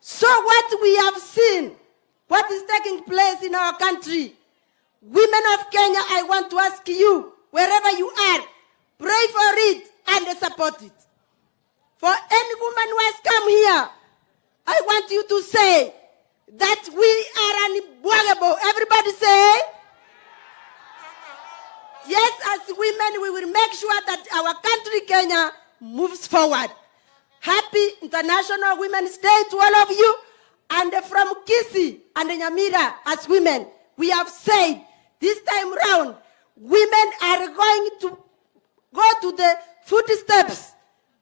So what we have seen, what is taking place in our country, women of Kenya, I want to ask you, wherever you are, pray for it and support it. For any woman who has come here, I want you to say that we are unbreakable. Everybody say, yes, as women, we will make sure that our country, Kenya, moves forward. Happy International Women's Day to all of you. And from Kisii and Nyamira, as women, we have said this time round, women are going to go to the footsteps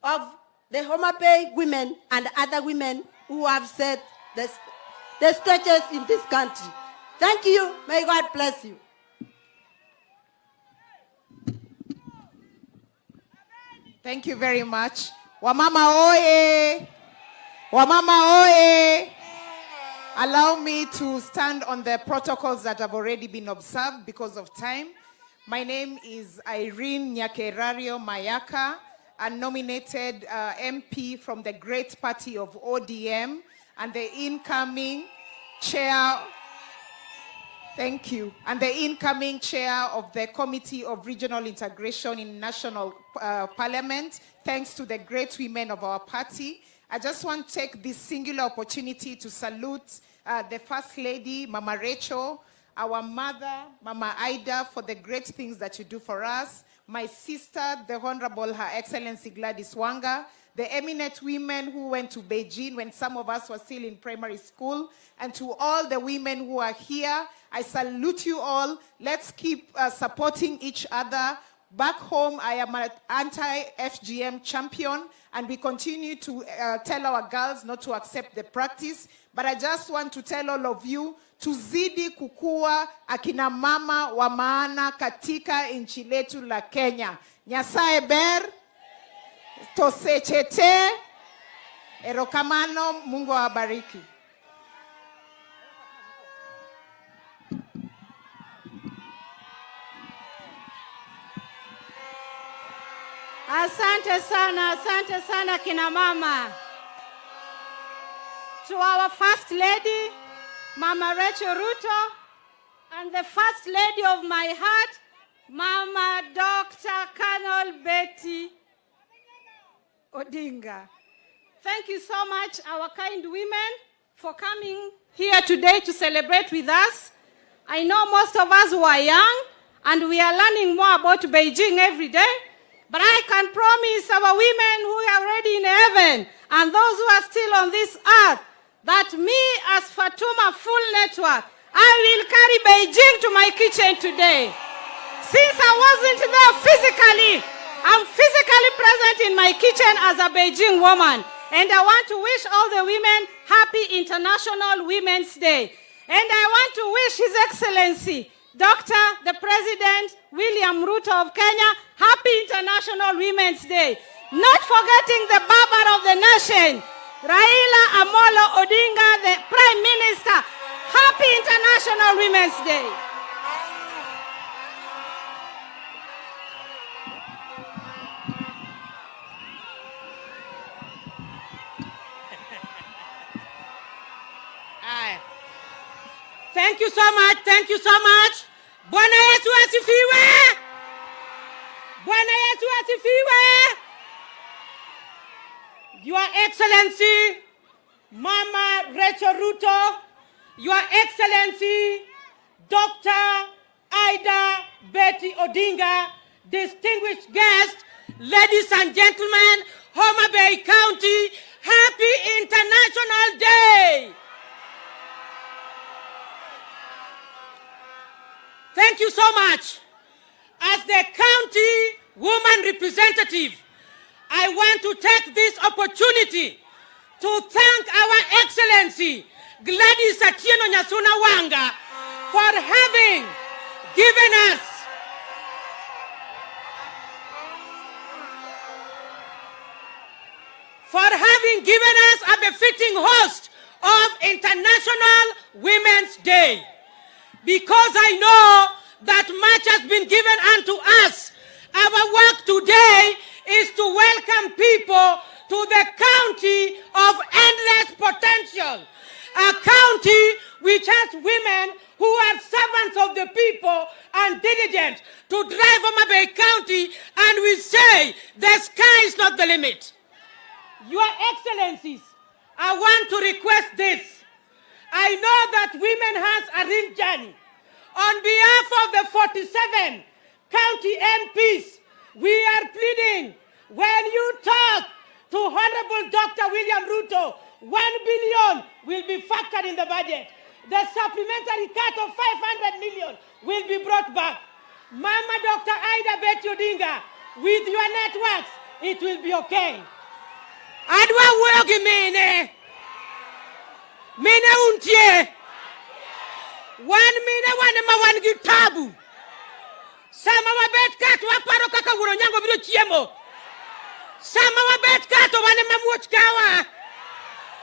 of the Homabay women and other women who have set the stages in this country. Thank you. May God bless you. Thank you very much. Wamama oye! Wamama oye! Allow me to stand on the protocols that have already been observed because of time. My name is Irene Nyakerario Mayaka, a nominated MP from the great party of ODM and the incoming chair, thank you, and the incoming chair of the Committee of Regional Integration in National Parliament, thanks to the great women of our party. I just want to take this singular opportunity to salute the First Lady, Mama Rachel, our mother, Mama Aida, for the great things that you do for us, my sister, the Honorable Her Excellency Gladys Wanga, the eminent women who went to Beijing when some of us were still in primary school, and to all the women who are here, I salute you all. Let's keep supporting each other. Back home, I am an anti-FGM champion, and we continue to tell our girls not to accept the practice. But I just want to tell all of you, tuzidi kukua akina mama wa maana katika nchi letu la Kenya. Nyasaye ber, tosechete, erokamano, Mungu awabariki. Asante sana kina mama. To our First Lady, Mama Rachel Ruto, and the First Lady of my heart, Mama Dr. Colonel Betty Odinga. Thank you so much, our kind women, for coming here today to celebrate with us. I know most of us who are young, and we are learning more about Beijing every day. But I can promise our women who are already in heaven and those who are still on this earth that me as Fatuma Full Network, I will carry Beijing to my kitchen today. Since I wasn't there physically, I'm physically present in my kitchen as a Beijing woman. And I want to wish all the women happy International Women's Day. And I want to wish His Excellency, Dr. the President William Ruto of Kenya, happy International Women's Day. Not forgetting the Baba of the nation, Raila Amolo Odinga, the Prime Minister. Happy International Women's Day. Thank you so much. Thank you so much. Bwana Yesu asifiwe. Bwana Yesu asifiwe. Your Excellency, Mama Rachel Ruto, Your Excellency, Dr. Ida Betty Odinga, distinguished guests, ladies and gentlemen, Homabay County, happy International Day. Thank you so much. As the county woman representative, I want to take this opportunity to thank our Excellency Gladys Atieno Nyasuna Wanga for having given us a befitting host of International Women's Day. Because I know that much has been given unto us, our work today is to welcome people to the county of endless potential, a county which has women who are servants of the people and diligent to drive Homabay County, and we say the sky is not the limit. Your Excellencies, I want to request this. I know that women has a real journey. On behalf of the 47 county MPs, we are pleading, when you talk to Honorable Dr. William Ruto, 1 billion will be factored in the budget. The supplementary cut of 500 million will be brought back. Mama Dr. Ida Betty Odinga, with your networks, it will be okay. Adwa wogi mene untie. 1 minute one gitabu. Sama wabet kato waparo kaka wuro nyango biro chiemo. Sama wabet kato wane mamuoch kawa.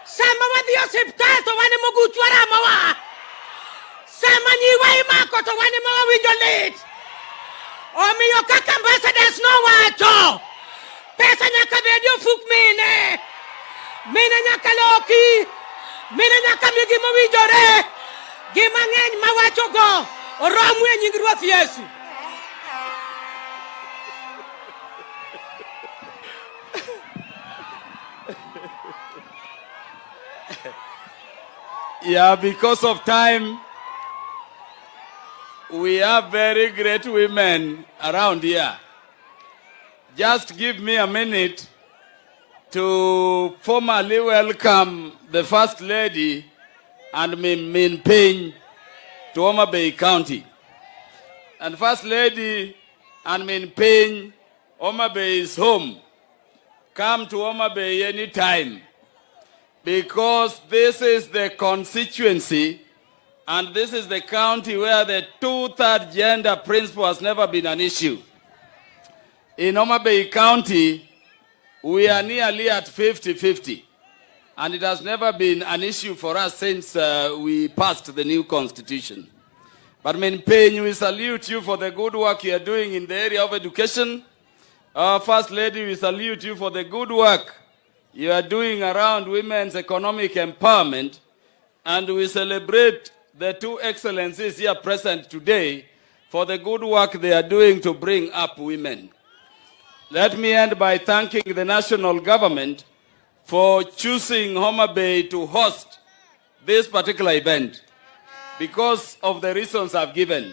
Sama wadhiyo siptato wane muguchwara mawa. Sama nyiwa imako to wane mawa wijolit. Omiyo kaka ambassadors no wacho. Pesa nyaka bedio fuk mine. Mine nyaka loki. Mine nyaka migi mawijore. Gimang'eny mawacho go oromu e nying Ruoth Yesu. Yeah, because of time, we have very great women around here. Just give me a minute to formally welcome the First Lady and Min Ping to Homabay County. And First Lady and Min Ping, Homabay is home. Come to Homabay anytime, because this is the constituency and this is the county where the 2/3 gender principle has never been an issue. In Homabay County, we are nearly at 50-50. And it has never been an issue for us since we passed the new constitution. But Min Ping, we salute you for the good work you are doing in the area of education. Our First Lady, we salute you for the good work you are doing around women's economic empowerment. And we celebrate the 2 excellencies here present today for the good work they are doing to bring up women. Let me end by thanking the national government for choosing Homabay to host this particular event because of the reasons I've given,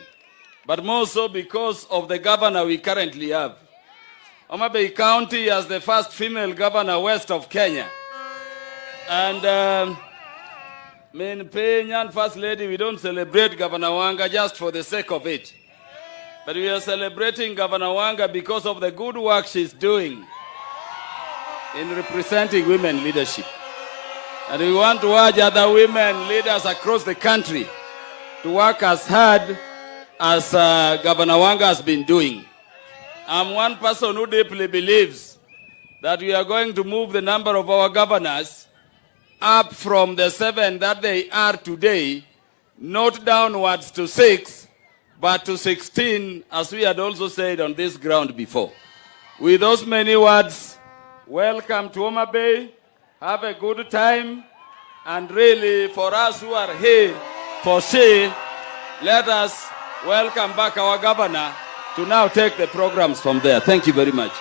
but more so because of the governor we currently have. Homabay County has the first female governor west of Kenya. And Main Payne and First Lady, we don't celebrate Governor Wanga just for the sake of it. But we are celebrating Governor Wanga because of the good work she's doing in representing women leadership. And we want to urge other women leaders across the country to work as hard as Governor Wanga has been doing. I'm one person who deeply believes that we are going to move the number of our governors up from the 7 that they are today, not downwards to 6, but to 16, as we had also said on this ground before. With those many words, welcome to Homabay. Have a good time. And really, for us who are here for she, let us welcome back our governor to now take the programs from there. Thank you very much.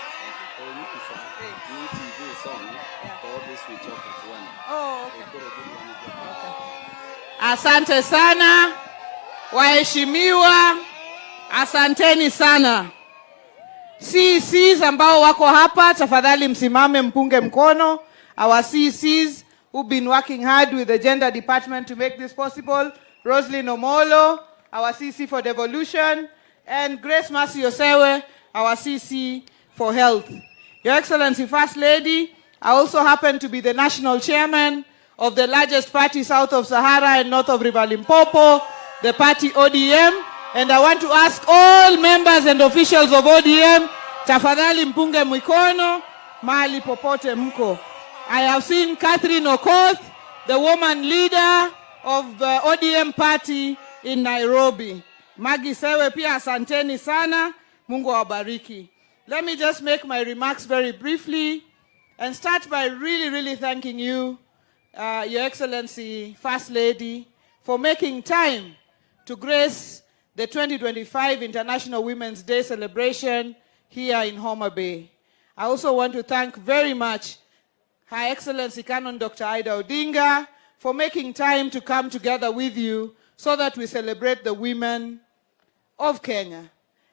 Asante sana, waheshimiwa, asanteni sana. CCs ambao wako hapa, tafadhali msimame mpunge mkono. Our CCs who've been working hard with the gender department to make this possible. Roslyn Omolo, our CC for devolution, and Grace Mercy Osewe, our CC for health. Your Excellency First Lady, I also happen to be the national chairman of the largest party south of Sahara and north of River Limpopo, the party ODM. And I want to ask all members and officials of ODM, tafadhali mpunge mikono, mahali popote mko. I have seen Catherine Okoth, the woman leader of the ODM party in Nairobi. Magi Sewe pia asanteni sana, Mungu awabariki. Let me just make my remarks very briefly and start by really thanking you, Your Excellency First Lady, for making time to grace the 2025 International Women's Day celebration here in Homabay. I also want to thank very much Her Excellency Canon Dr. Ida Odinga for making time to come together with you so that we celebrate the women of Kenya.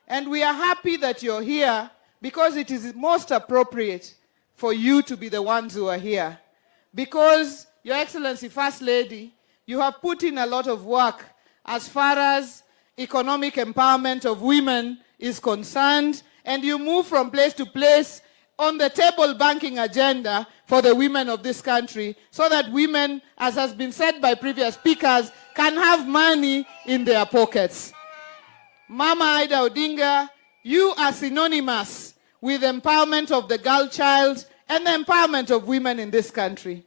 And we are happy that you're here because it is most appropriate for you to be the ones who are here. Because, Your Excellency First Lady, you have put in a lot of work as far as economic empowerment of women is concerned, and you move from place to place on the table banking agenda for the women of this country so that women, as has been said by previous speakers, can have money in their pockets. Mama Ida Odinga, you are synonymous with empowerment of the girl child and the empowerment of women in this country.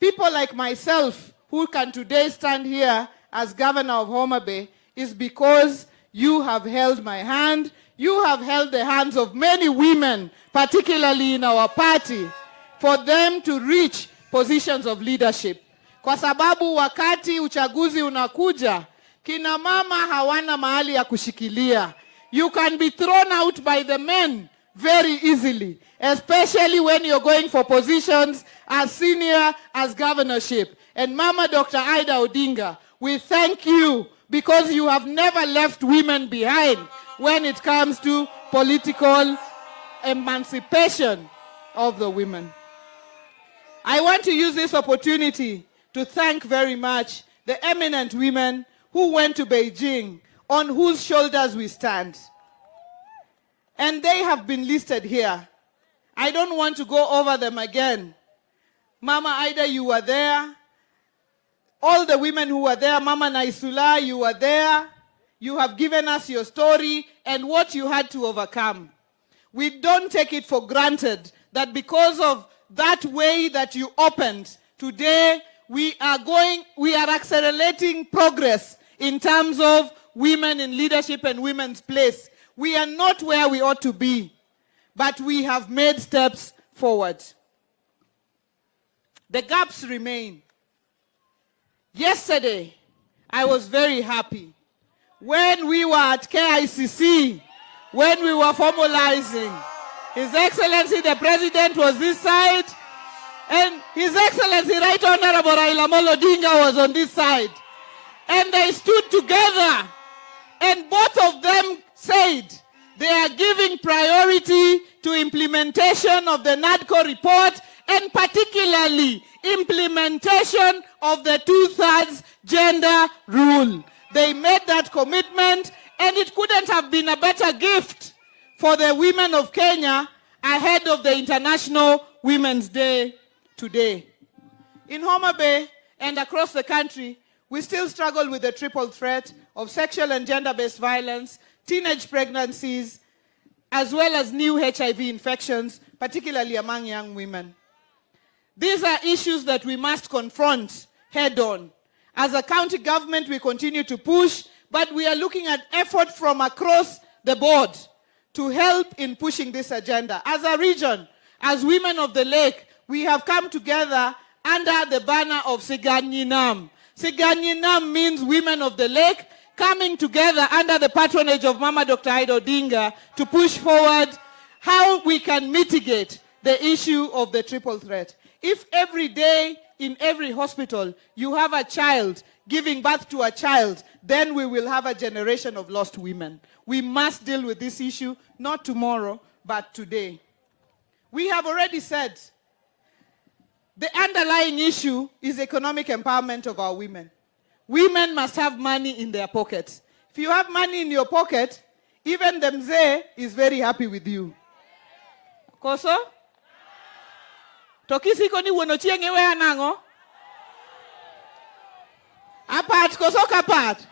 People like myself who can today stand here as governor of Homabay is because you have held my hand. You have held the hands of many women, particularly in our party, for them to reach positions of leadership. Kwa sababu wakati uchaguzi unakuja, kina mama hawana mahali ya kushikilia. You can be thrown out by the men very easily, especially when you're going for positions as senior as governorship. And Mama Dr. Ida Odinga, we thank you because you have never left women behind when it comes to political emancipation of the women. I want to use this opportunity to thank very much the eminent women who went to Beijing, on whose shoulders we stand. And they have been listed here. I don't want to go over them again. Mama Ida, you were there. All the women who were there, Mama Naisula, you were there. You have given us your story and what you had to overcome. We don't take it for granted that because of that way that you opened, today we are accelerating progress in terms of women in leadership and women's place. We are not where we ought to be, but we have made steps forward. The gaps remain. Yesterday, I was very happy. When we were at KICC, when we were formalizing, His Excellency the President was this side, and His Excellency Right Honorable Raila Amolo Odinga was on this side. And they stood together, and both of them said they are giving priority to implementation of the NADCO report, and particularly implementation of the 2/3 gender rule. They made that commitment, and it couldn't have been a better gift for the women of Kenya ahead of the International Women's Day today. In Homabay and across the country, we still struggle with the triple threat of sexual and gender-based violence, teenage pregnancies, as well as new HIV infections, particularly among young women. These are issues that we must confront head-on. As a county government, we continue to push, but we are looking at effort from across the board to help in pushing this agenda. As a region, as women of the lake, we have come together under the banner of Siganyinam. Siganyinam means women of the lake, coming together under the patronage of Mama Dr. Aida Odinga to push forward how we can mitigate the issue of the triple threat. If every day in every hospital you have a child giving birth to a child, then we will have a generation of lost women. We must deal with this issue, not tomorrow, but today. We have already said the underlying issue is economic empowerment of our women. Women must have money in their pockets. If you have money in your pocket, even the mzee is very happy with you. Koso? Tokisi koni wono chienge we anango? Apat koso kapat?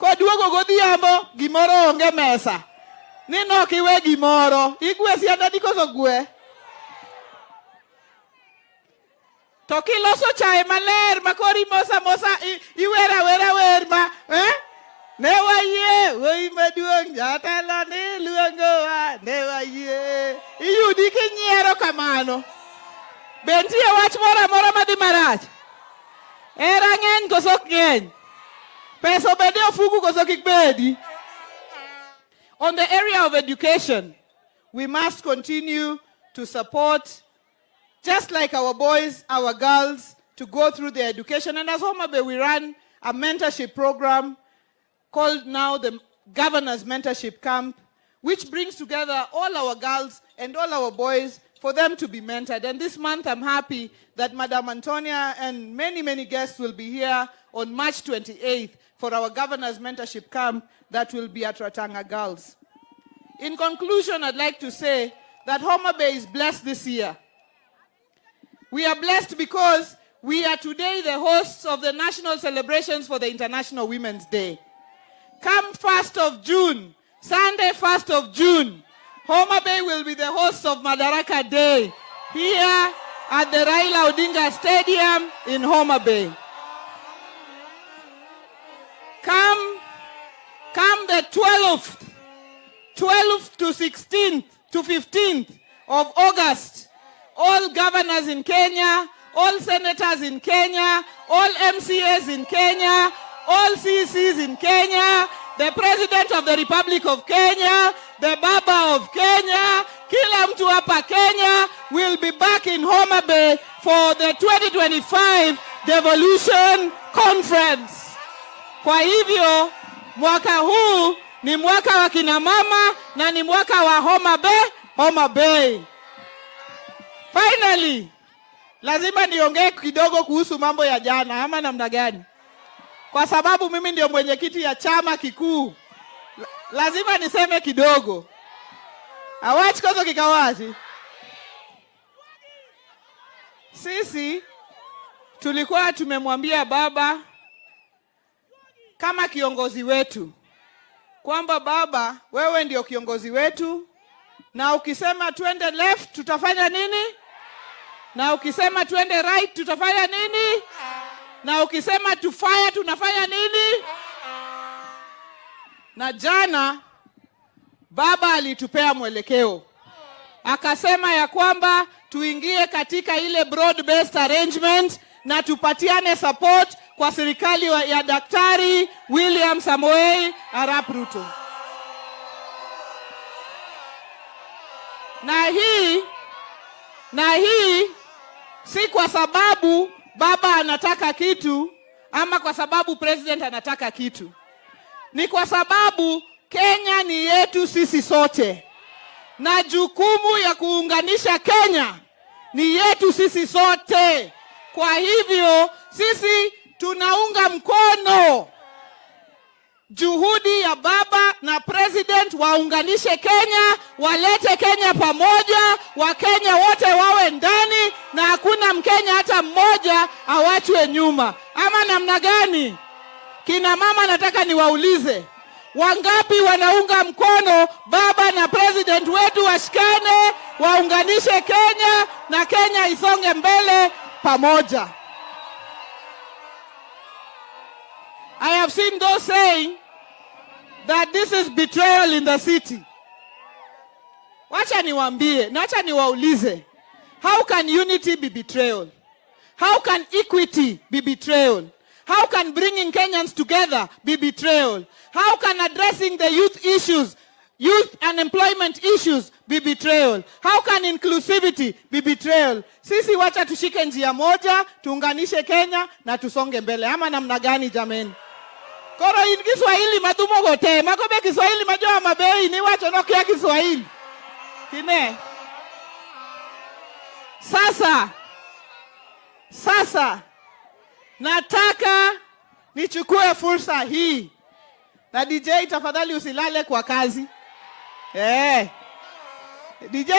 Koduogo godhiambo gimoro onge mesa. Nino kiwe gimoro. Igwe sianda di koso gwe. Toki loso chae maler makori mosa iwera werma ne waye woi maduong jatelo ni luongowa ne waye iyudi kinyiero kamano bentie wach moro madhi marach era ng'eny koso ok ng'eny peso bende ofugu koso kik bedi. On the area of education, we must continue to support, just like our boys, our girls, to go through their education. And as Homabay, we run a mentorship program called now the Governor's Mentorship Camp, which brings together all our girls and all our boys for them to be mentored. And this month, I'm happy that Madam Antonia and many guests will be here on March 28th for our Governor's Mentorship Camp that will be at Ratanga Girls. In conclusion, I'd like to say that Homabay is blessed this year. We are blessed because we are today the hosts of the national celebrations for the International Women's Day. Come 1st of June, Sunday 1st of June, Homabay will be the host of Madaraka Day here at the Raila Odinga Stadium in Homabay. Come the 12th to 16th to 15th of August, all governors in Kenya, all senators in Kenya, all MCAs in Kenya, all CCs in Kenya, the President of the Republic of Kenya, the Baba of Kenya, kila mtu hapa Kenya will be back in Homabay for the 2025 Devolution Conference. Kwa hivyo, mwaka huu ni mwaka wa kina mama na ni mwaka wa Homabay. Finally, lazima niongee kidogo kuhusu mambo ya jana, ama namna gani? Kwa sababu mimi ndio mwenyekiti ya chama kikuu. Lazima niseme kidogo. Awachi kozo kikawachi. Sisi tulikuwa tumemwambia baba kama kiongozi wetu kwamba baba, wewe ndio kiongozi wetu, na ukisema tuende left tutafanya nini? Na ukisema tuende right tutafanya nini? Na ukisema tufaya tunafanya nini? Na jana baba alitupea mwelekeo. Akasema ya kwamba tuingie katika ile broad based arrangement na tupatiane support kwa serikali ya Daktari William Samoei Arap Ruto. Na hii si kwa sababu baba anataka kitu ama kwa sababu president anataka kitu. Ni kwa sababu Kenya ni yetu sisi sote. Na jukumu ya kuunganisha Kenya ni yetu sisi sote. Kwa hivyo sisi tunaunga mkono juhudi ya baba na president waunganishe Kenya, walete Kenya pamoja, Wakenya wote wawe ndani na hakuna Mkenya hata mmoja awachwe nyuma. Ama namna gani? Kina mama nataka niwaulize, wangapi wanaunga mkono baba na president wetu washikane, waunganishe Kenya na Kenya isonge mbele pamoja? I have seen those saying that this is betrayal in the city. Wacha niwaambie, na wacha niwaulize, how can unity be betrayal? How can equity be betrayal? How can bringing Kenyans together be betrayal? How can addressing the youth issues, youth unemployment issues be betrayal? How can inclusivity be betrayal? Sisi wacha tushike njia moja, tuunganishe Kenya na tusonge mbele. Ama namna gani jameni? Koro in Kiswahili madumo gote, makobe Kiswahili majoa mabei, ni wacho nokia Kiswahili. Kine? Sasa, nataka nichukue fursa hii. Na DJ tafadhali usilale kwa kazi. DJ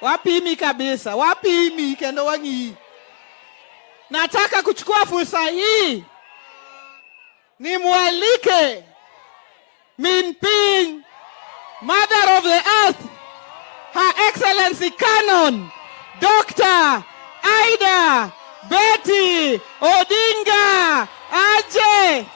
wapimi kabisa, wapimi kendo wangi. Nataka kuchukua fursa hii nimwalike Min Ping, Mother of the Earth, Her Excellency Canon Dr. Aida Betty Odinga aje.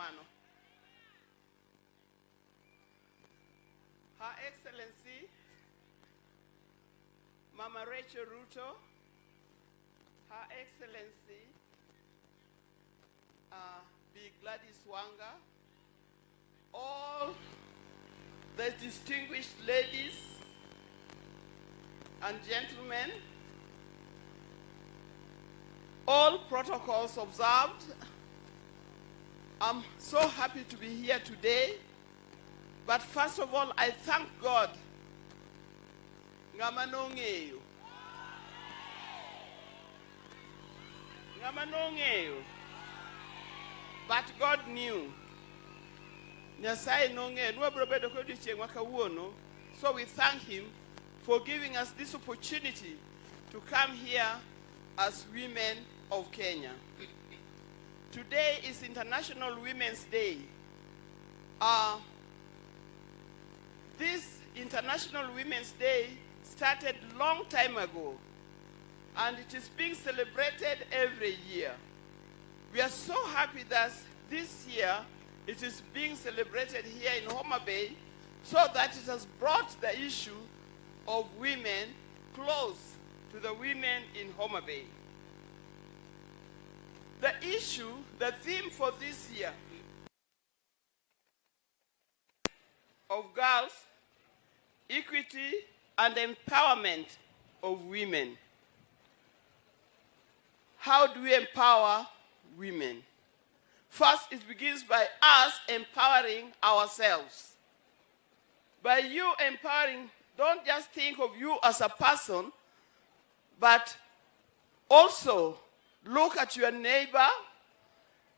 kamano. Her Excellency, Mama Rachel Ruto, Her Excellency, Big Gladys Wanga, all the distinguished ladies and gentlemen, all protocols observed. I'm so happy to be here today. But first of all, I thank God. Ngamanongeyo. Ngamanongeyo. But God knew. Nyasaye nongeyo. Nuwaburobedo kodi chengwa kawuono. So we thank him for giving us this opportunity to come here as women of Kenya. Today is International Women's Day. This International Women's Day started long time ago, and it is being celebrated every year. We are so happy that this year it is being celebrated here in Homabay, so that it has brought the issue of women close to the women in Homabay. The issue, the theme for this year of girls, equity and empowerment of women. How do we empower women? First, it begins by us empowering ourselves. By you empowering, don't just think of you as a person, but also look at your neighbor,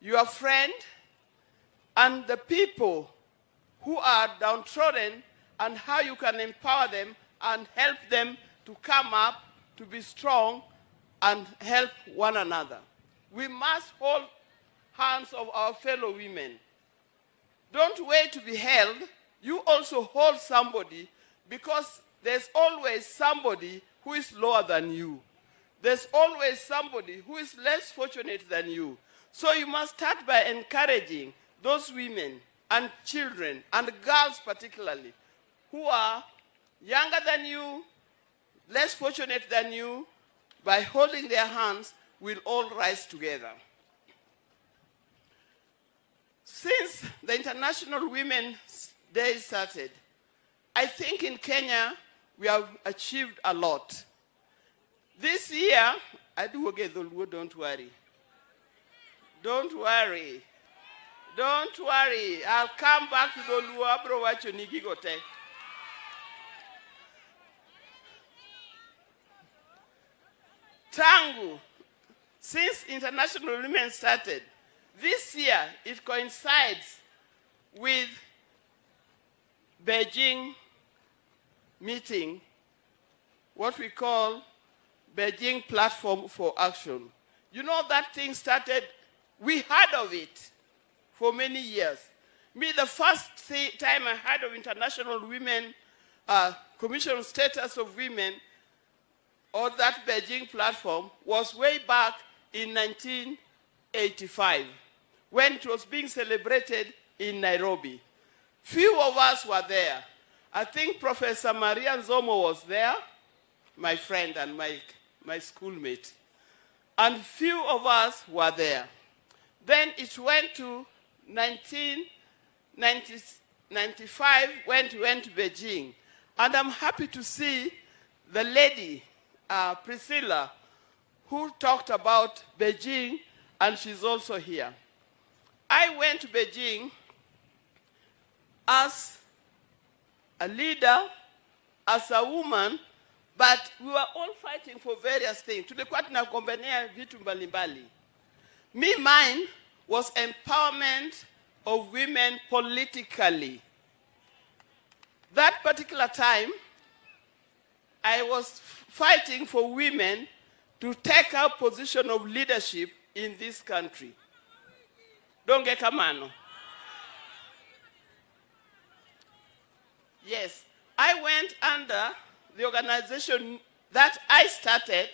your friend, and the people who are downtrodden, and how you can empower them and help them to come up, to be strong, and help one another. We must hold hands of our fellow women. Don't wait to be held. You also hold somebody, because there's always somebody who is lower than you. There's always somebody who is less fortunate than you. So you must start by encouraging those women and children, and girls particularly, who are younger than you, less fortunate than you. By holding their hands, we'll all rise together. Since the International Women's Day started, I think in Kenya we have achieved a lot. This year, I do okay, don't worry. Don't worry. Don't worry. I'll come back to the Luabro Wachonigigote. Tangu, since International Women started, this year it coincides with Beijing meeting, what we call Beijing Platform for Action. You know, that thing started, we heard of it for many years. Me, the first time I heard of International Women Commission on Status of Women, or that Beijing platform, was way back in 1985, when it was being celebrated in Nairobi. Few of us were there. I think Professor Maria Nzomo was there, my friend and my schoolmate. And few of us were there. Then it went to 1995 when it went to Beijing. And I'm happy to see the lady, Priscilla, who talked about Beijing, and she's also here. I went to Beijing as a leader, as a woman, but we were all fighting for various things. Tulikuwa tunagombania vitu mbalimbali. Mine was empowerment of women politically. That particular time, I was fighting for women to take a position of leadership in this country. Don't get a mano. Yes, I went under the organization that I started,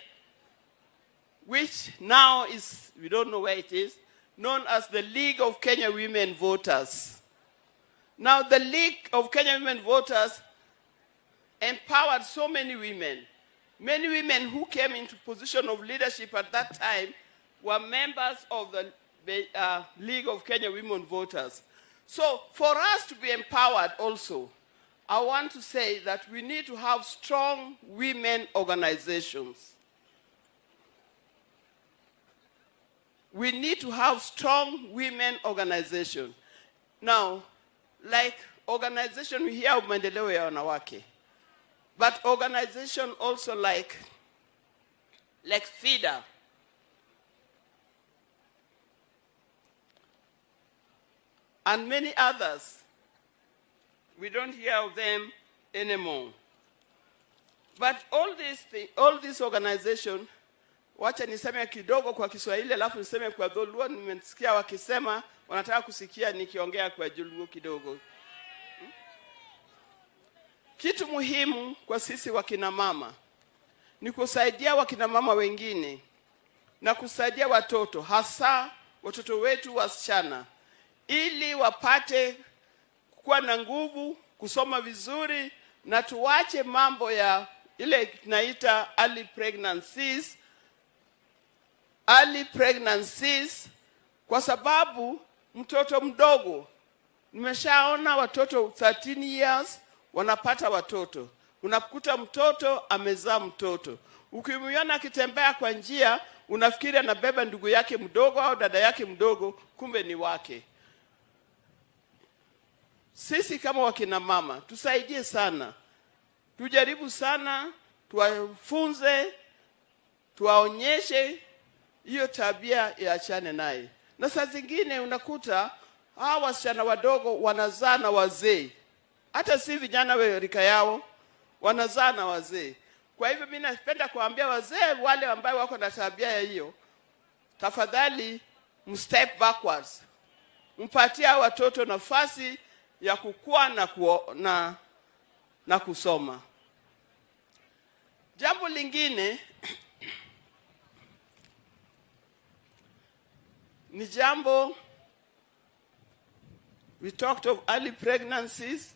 which now is, we don't know where it is, known as the League of Kenya Women Voters. Now, the League of Kenya Women Voters empowered so many women. Many women who came into position of leadership at that time were members of the League of Kenya Women Voters. So for us to be empowered also, I want to say that we need to have strong women organizations. We need to have strong women organizations. Now, like organization, we hear of maendeleo ya wanawake. But organization also like FIDA, and many others, we don't hear of them anymore. But all these organizations, wacha niseme kidogo kwa Kiswahili alafu niseme kwa Dholuo. Nimesikia wakisema wanataka kusikia nikiongea kwa Dholuo kidogo. Kitu muhimu kwa sisi wakina mama ni kusaidia wakina mama wengine na kusaidia watoto, hasa watoto wetu wasichana, ili wapate kuwa na nguvu, kusoma vizuri, na tuwache mambo ya ile tunaita early pregnancies, kwa sababu mtoto mdogo, nimeshaona watoto 13 years wanapata watoto. Unakuta mtoto amezaa mtoto. Ukimwona akitembea kwa njia, unafikiri anabeba ndugu yake mdogo au dada yake mdogo, kumbe ni wake. Sisi kama wakina mama, tusaidie sana. Tujaribu sana, tuwafunze, tuwaonyeshe hiyo tabia iachane naye. Na saa zingine unakuta hawa wasichana wadogo wanazaa na wazee. Hata si vijana wa rika yao, wanazaa na wazee. Kwa hivyo mimi napenda kuambia wazee wale ambao wako na tabia ya hiyo, tafadhali mstep backwards. Mpatia watoto nafasi ya kukua na kusoma. Jambo lingine ni jambo, we talked of early pregnancies,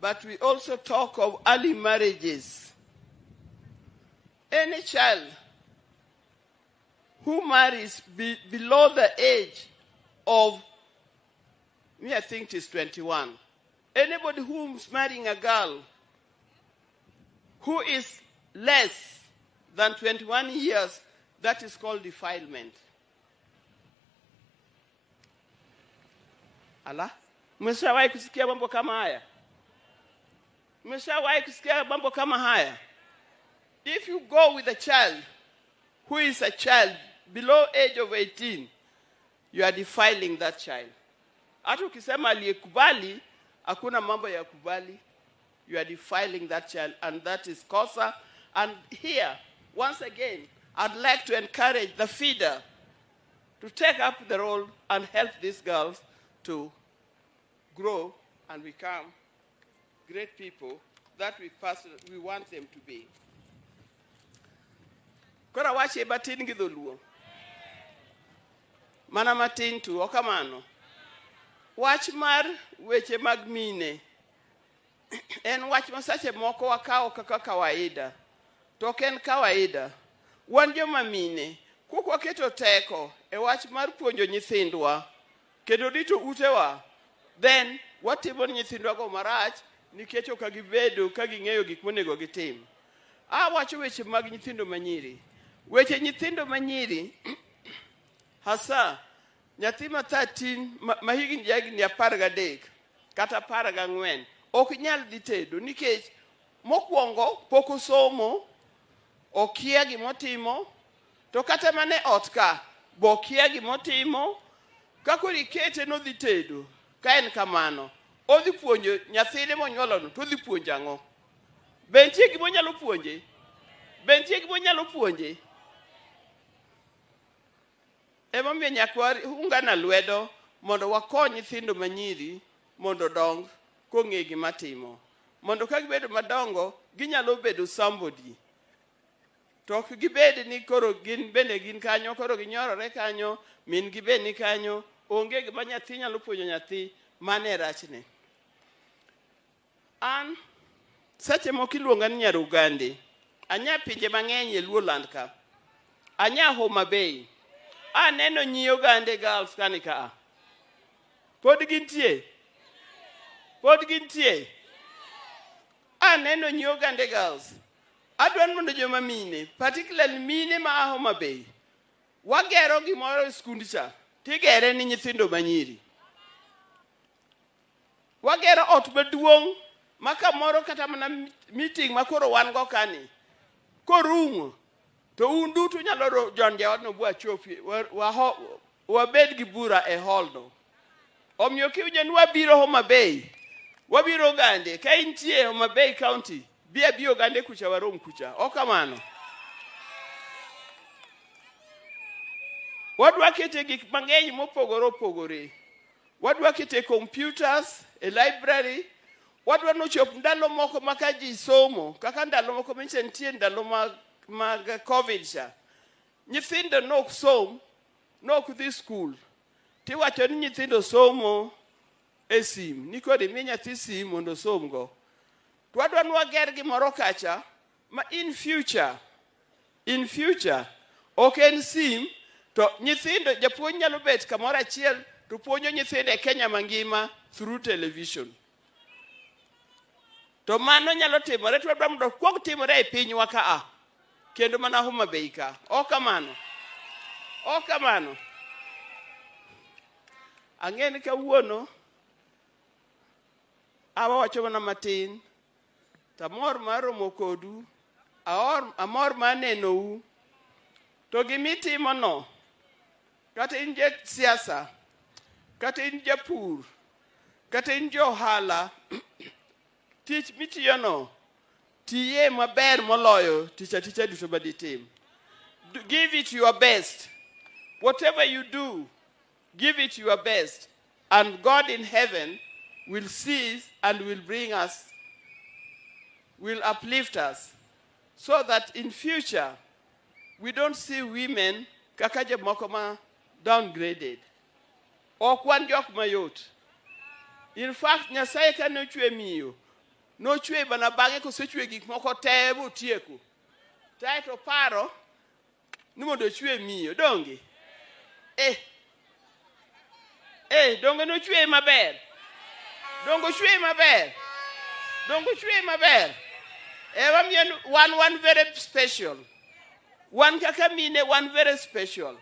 but we also talk of early marriages. Any child who marries below the age of, I think it is 21. Anybody who's marrying a girl who is less than 21 years, that is called defilement. Ala? Mmeshawahi kusikia mambo kama haya? Mmeshawahi kusikia mambo kama haya? If you go with a child who is a child below age of 18, you are defiling that child. Hata ukisema aliyekubali, hakuna mambo ya kubali. You are defiling that child, and that is kosa. And here, once again, I'd like to encourage the FIDA to take up the role and help these girls to grow and become great people that we want them to be. Kora wache batin gi Dholuo. Mana matin tu okamano. Wach mar weche mag mine en wach masache moko wakao kaka kawaida. Token kawaida. Wan joma mine kuko keto teko e wach mar puonjo nyithindwa kendo rito utewa, then watimo nyithindwa go marach nikech ok gibedo ka ging'eyo gik monego gitim. Wacho weche mag nyithindo manyiri. Weche nyithindo manyiri hasa nyathi ma 13 ma higni 13 kata 14 ok nyal dhi tedo nikech mokwongo pok osomo, okia gimotimo, to kata mane ot ka bokia gimotimo, kakori kete no dhi tedo. Ka en kamano, odhi puonjo nyathine monyuolono, to dhi puonjo ang'o? Bentie gimonyalo puonje? Bentie gimonyalo puonje? Ema miyo nyaka ungana lwedo mondo wakony nyithindo manyiri mondo dong kong'e gima timo. Mondo ka gibedo madongo, ginyalo bedo somebody. Tok gibed ni koro gin bende gin kanyo, koro ginyorore kanyo, min gibed ni kanyo, onge gima nyathi nyalo puonjo nyathi, mane rachne. An, seche moko iluonga ni Nyarugande, anya pinje mang'eny e Luoland ka. Anya Homabay. Aneno nyi Ogande girls kani ka. Pod gintie. Aneno nyi Ogande girls. Adwan mondo joma mine, particularly mine ma Homabay, wagero gimoro e skund cha, tigere ni nyithindo manyiri. Wagero ot maduong' ma kamoro kata mana meeting ma koro wan go kani. Korumo, to un duto nyalo jonje odno bua chopi, wabed gi bura e hall no. Omiyo kiwinjo ni wabiro Homabay, wabiro Ogande, ka intie Homabay County, bia Ogande kucha warom kucha. O kamano. Wadwa kete gik mang'eny mopogore. Wadwa kete computers, a library. Wadwa nochop ndalo moko makaji somo, kaka ndalo moko mentie ndalo mag COVID cha. Nyithindo nok som, nok dhi school. Tiwacho ni nyithindo somo e sim, nikode mi nyathi sim mondo som go. Twadwa nwager gimoro kacha, ma in future, ok sim, to nyithindo, japuonj nyalo bet kamoro achiel, to puonjo nyithindo e Kenya mangima through television. To mano nyalo timore, twadwa mondo kwok timore e pinywa ka kendo mana Homabay ka. O kamano. Ang'eni kawuono, awacho mana matin, tamor mar romo kodu, amor mar nenou, to gimitimo no, kata in siasa, kata in japur, kata in johala, tich mitiyo no, tiye maber moloyo, ticha duto baditim. Give it your best. Whatever you do, give it your best. And God in heaven will see and will bring us, will uplift us, so that in future, we don't see women kakaja mokoma downgraded. Or kwan jok mayot. In fact, Nyasaye ka no chwe miyo. No chwe bana bange ko se chwe gik moko tebo tieko. Tai to paro ni mondo chwe miyo donge. Donge no chwe maber. Dongo chwe maber. One very special. One kakamine, one very special.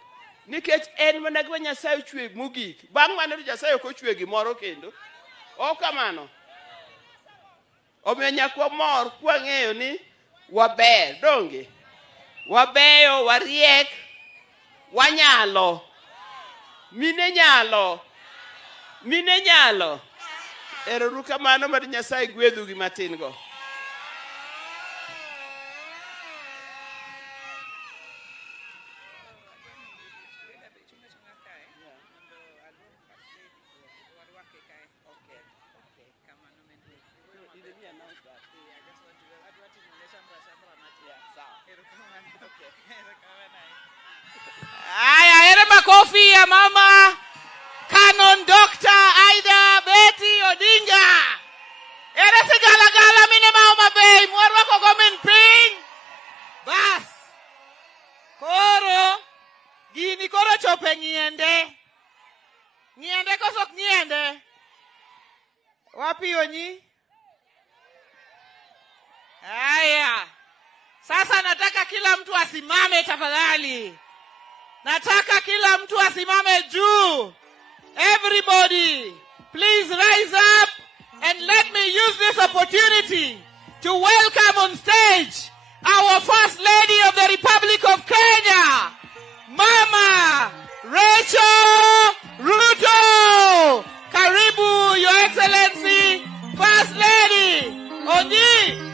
Nikech en mana gwa Nyasaye chwe mugik. Bang' mano Nyasaye ko chwe gimoro kendo. O kamano. Omiyo nyakwa mor kwa ng'eyo ni waber, donge. Wabeyo, wariek, wanyalo. Mine nyalo. Erouru kamano mar Nyasaye gwedhu gi matin go. Aya, ere makofi ya mama Canon Dr. Aida Betty Odinga. Ere sigala mine ma Homabay, mwarwa kogo min piny. Bas. Koro, gini koro chope ng'iende. Ng'iende kosok ng'iende. Wapi onyi? Aya. Sasa nataka kila mtu asimame tafadhali. Nataka kila mtu asimame juu. Everybody, please rise up and let me use this opportunity to welcome on stage our First Lady of the Republic of Kenya, Mama Rachel Ruto. Karibu, Your Excellency, First Lady. Onyi.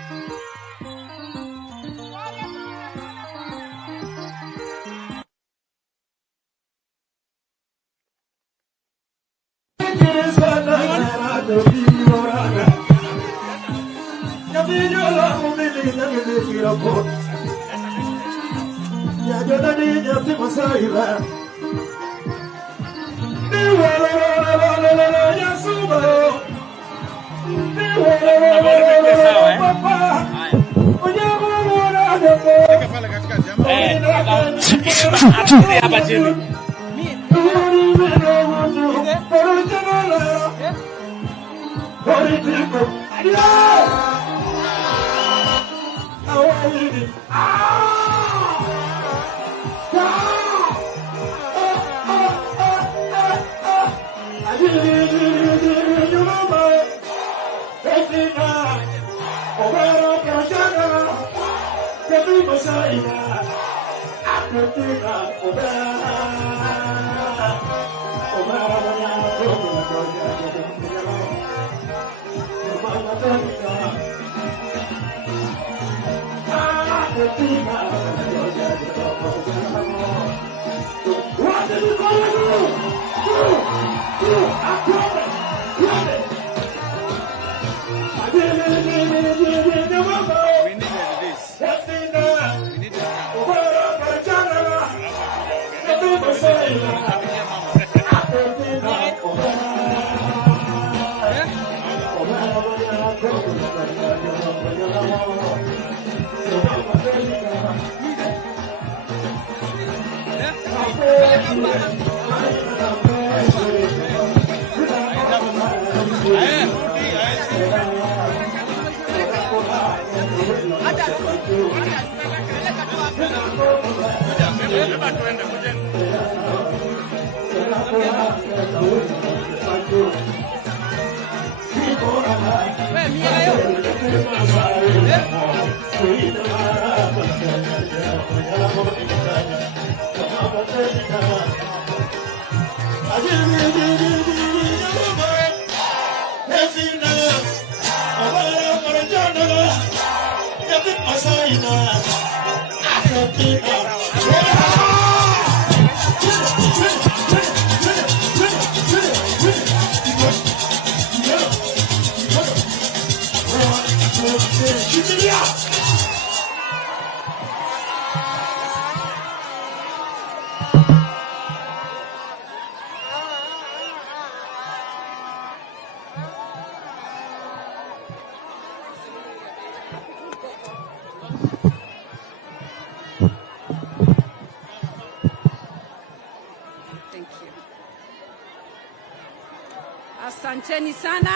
Asanteni sana.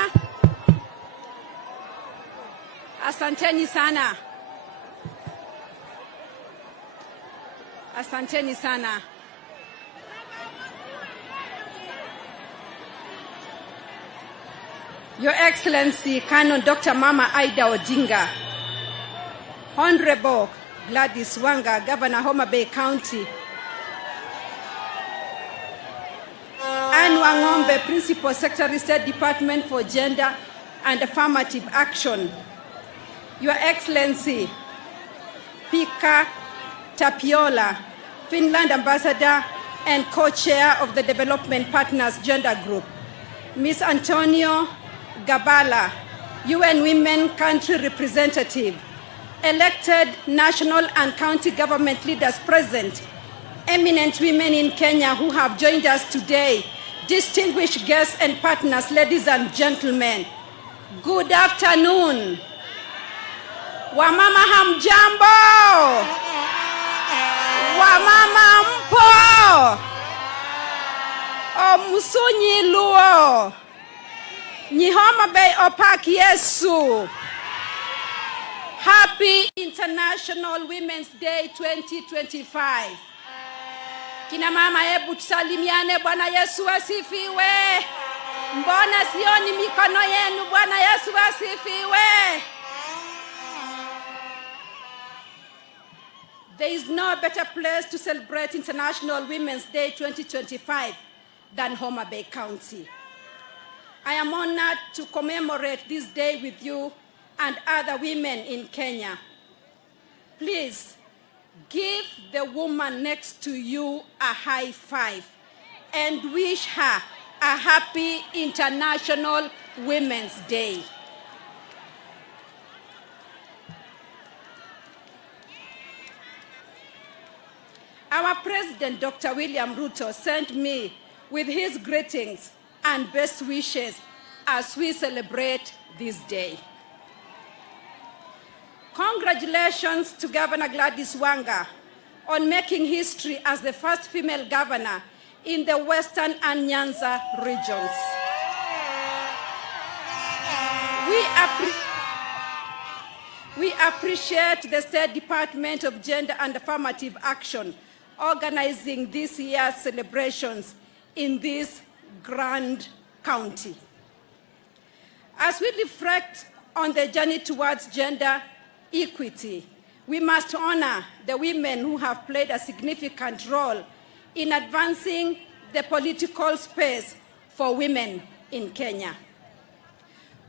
Asanteni sana. Asanteni sana. Your Excellency, Canon Dr. Mama Aida Odinga, Honorable Gladys Wanga, Governor Homabay County, Anne Wangombe, Principal Secretary, State Department for Gender and Affirmative Action, Your Excellency, Pika Tapiola, Finland Ambassador and Co-Chair of the Development Partners Gender Group, Ms. Antonio Gabala, UN Women Country Representative, elected national and county government leaders present, eminent women in Kenya who have joined us today, distinguished guests and partners, ladies and gentlemen, good afternoon. Wamama hamjambo. Wamama mpo. Omusunyi luo. Nyi Homabay opak Yesu. Happy International Women's Day 2025. Kina mama, hebu tusalimiane. Bwana Yesu asifiwe. Mbona sioni mikono yenu? Bwana Yesu asifiwe. There is no better place to celebrate International Women's Day 2025 than Homabay County. I am honored to commemorate this day with you and other women in Kenya. Please give the woman next to you a high five and wish her a happy International Women's Day. Our Our President, Dr. William Ruto, sent me with his greetings and best wishes as we celebrate this day. Congratulations to Governor Gladys Wanga on making history as the first female governor in the Western and Nyanza regions. We appreciate the State Department of Gender and Affirmative Action organizing this year's celebrations in this grand county. As we reflect on the journey towards gender equity, we must honor the women who have played a significant role in advancing the political space for women in Kenya.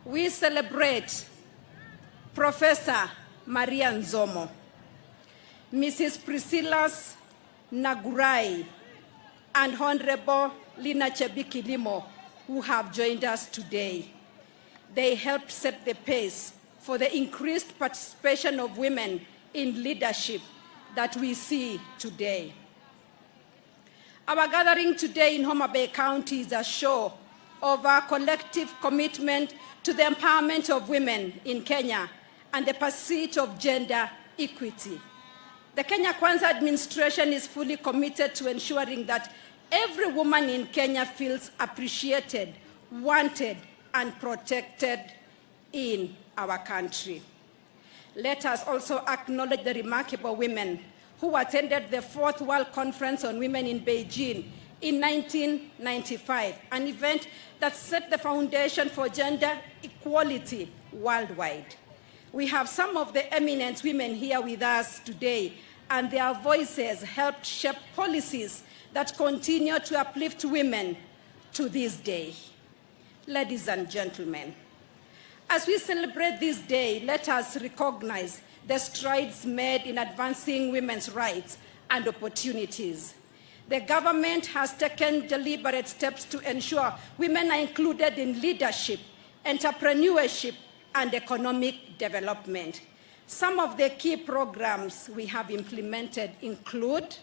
We celebrate Professor Maria Nzomo, Mrs. Priscilla Nagurai, and Honorable Lina Chebikilimo, who have joined us today. They helped set the pace for the increased participation of women in leadership that we see today. Our gathering today in Homabay County is a show of our collective commitment to the empowerment of women in Kenya and the pursuit of gender equity. The Kenya Kwanza administration is fully committed to ensuring that every woman in Kenya feels appreciated, wanted, and protected in our country. Let us also acknowledge the remarkable women who attended the 4th World Conference on Women in Beijing in 1995, an event that set the foundation for gender equality worldwide. We have some of the eminent women here with us today, and their voices helped shape policies that continue to uplift women to this day. Ladies and gentlemen, as we celebrate this day, let us recognize the strides made in advancing women's rights and opportunities. The government has taken deliberate steps to ensure women are included in leadership, entrepreneurship, and economic development. Some of the key programs we have implemented include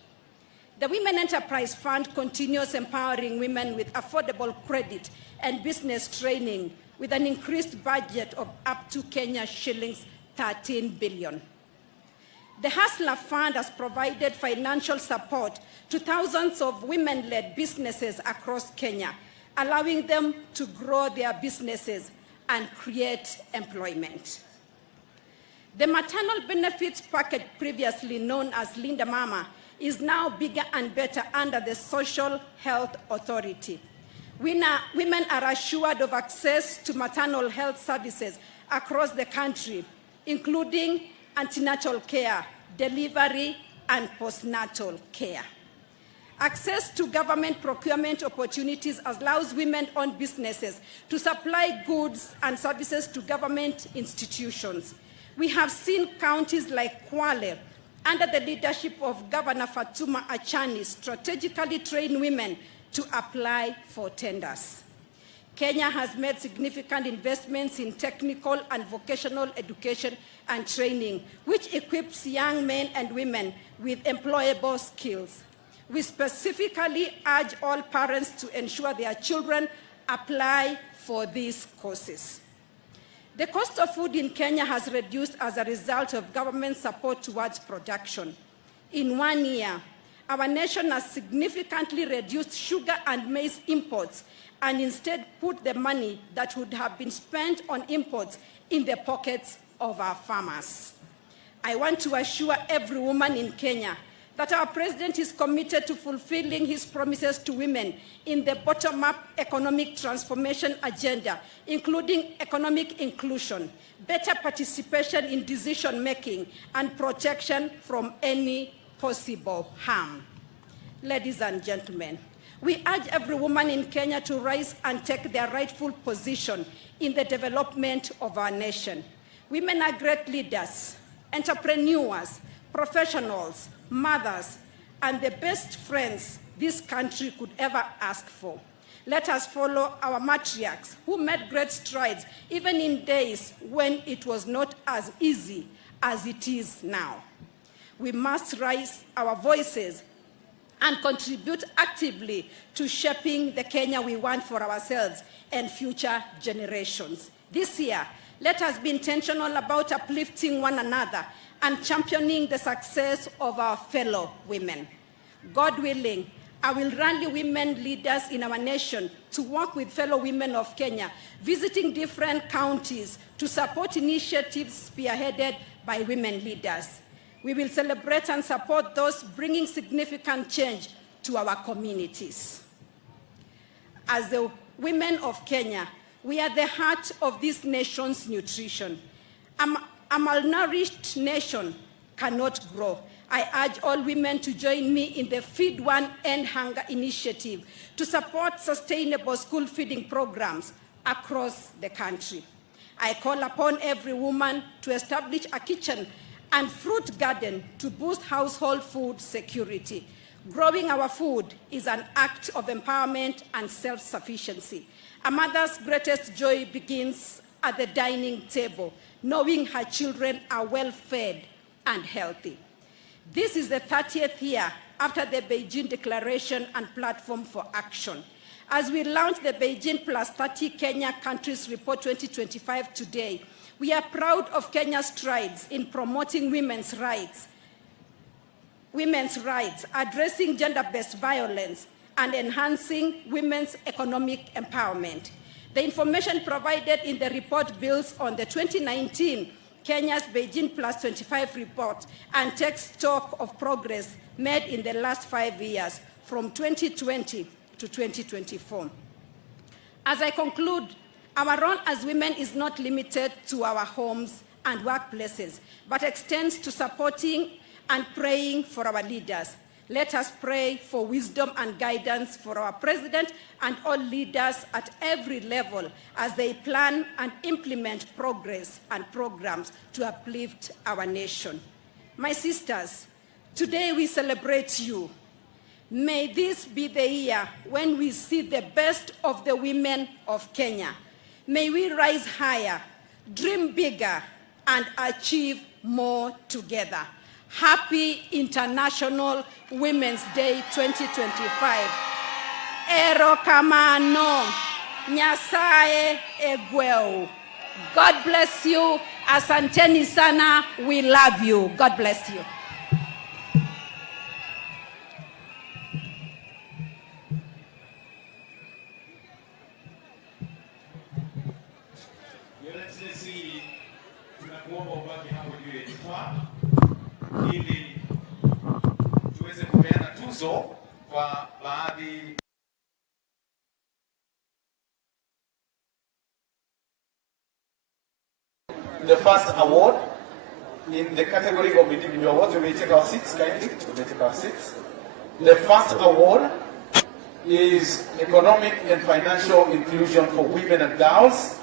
the Women Enterprise Fund continues empowering women with affordable credit and business training with an increased budget of up to Kenya shillings 13 billion. The Hustler Fund has provided financial support to thousands of women-led businesses across Kenya, allowing them to grow their businesses and create employment. The maternal benefits package, previously known as Linda Mama, is now bigger and better under the Social Health Authority. Women are assured of access to maternal health services across the country, including antenatal care, delivery, and postnatal care. Access to government procurement opportunities allows women-owned businesses to supply goods and services to government institutions. We have seen counties like Kwale, under the leadership of Governor Fatuma Achani, strategically train women to apply for tenders. Kenya has made significant investments in technical and vocational education and training, which equips young men and women with employable skills. We specifically urge all parents to ensure their children apply for these courses. The cost of food in Kenya has reduced as a result of government support towards production. In 1 year, our nation has significantly reduced sugar and maize imports and instead put the money that would have been spent on imports in the pockets of our farmers. I want to assure every woman in Kenya that our president is committed to fulfilling his promises to women in the bottom-up economic transformation agenda, including economic inclusion, better participation in decision-making, and protection from any possible harm. Ladies and gentlemen, we urge every woman in Kenya to rise and take their rightful position in the development of our nation. Women are great leaders, entrepreneurs, professionals, mothers, and the best friends this country could ever ask for. Let us follow our matriarchs who made great strides even in days when it was not as easy as it is now. We must raise our voices and contribute actively to shaping the Kenya we want for ourselves and future generations. This year, let us be intentional about uplifting one another and championing the success of our fellow women. God willing, I will rally women leaders in our nation to work with fellow women of Kenya, visiting different counties to support initiatives spearheaded by women leaders. We will celebrate and support those bringing significant change to our communities. As the women of Kenya, we are the heart of this nation's nutrition. A malnourished nation cannot grow. I urge all women to join me in the Feed One End Hunger initiative to support sustainable school feeding programs across the country. I call upon every woman to establish a kitchen and fruit garden to boost household food security. Growing our food is an act of empowerment and self-sufficiency. A mother's greatest joy begins at the dining table, knowing her children are well-fed and healthy. This is the 30th year after the Beijing Declaration and Platform for Action. As we launch the Beijing Plus 30 Kenya Countries Report 2025 today, we are proud of Kenya's strides in promoting women's rights, addressing gender-based violence, and enhancing women's economic empowerment. The information provided in the report builds on the 2019 Kenya's Beijing Plus 25 report and takes stock of progress made in the last 5 years, from 2020 to 2024. As I conclude, our role as women is not limited to our homes and workplaces, but extends to supporting and praying for our leaders. Let us pray for wisdom and guidance for our president and all leaders at every level as they plan and implement progress and programs to uplift our nation. My sisters, today we celebrate you. May this be the year when we see the best of the women of Kenya. May we rise higher, dream bigger, and achieve more together. Happy International Women's Day 2025. Erokamano, Nyasaye egweu. God bless you. Asanteni sana. We love you. God bless you. Your Excellency, tunakuomba ubaki hapo juu ya jukwaa ili tuweze kupeana tuzo kwa baadhi. The first award in the category of individual awards, we may take our seats kindly. We may take our seats. The first award is Economic and Financial Inclusion for Women and Girls.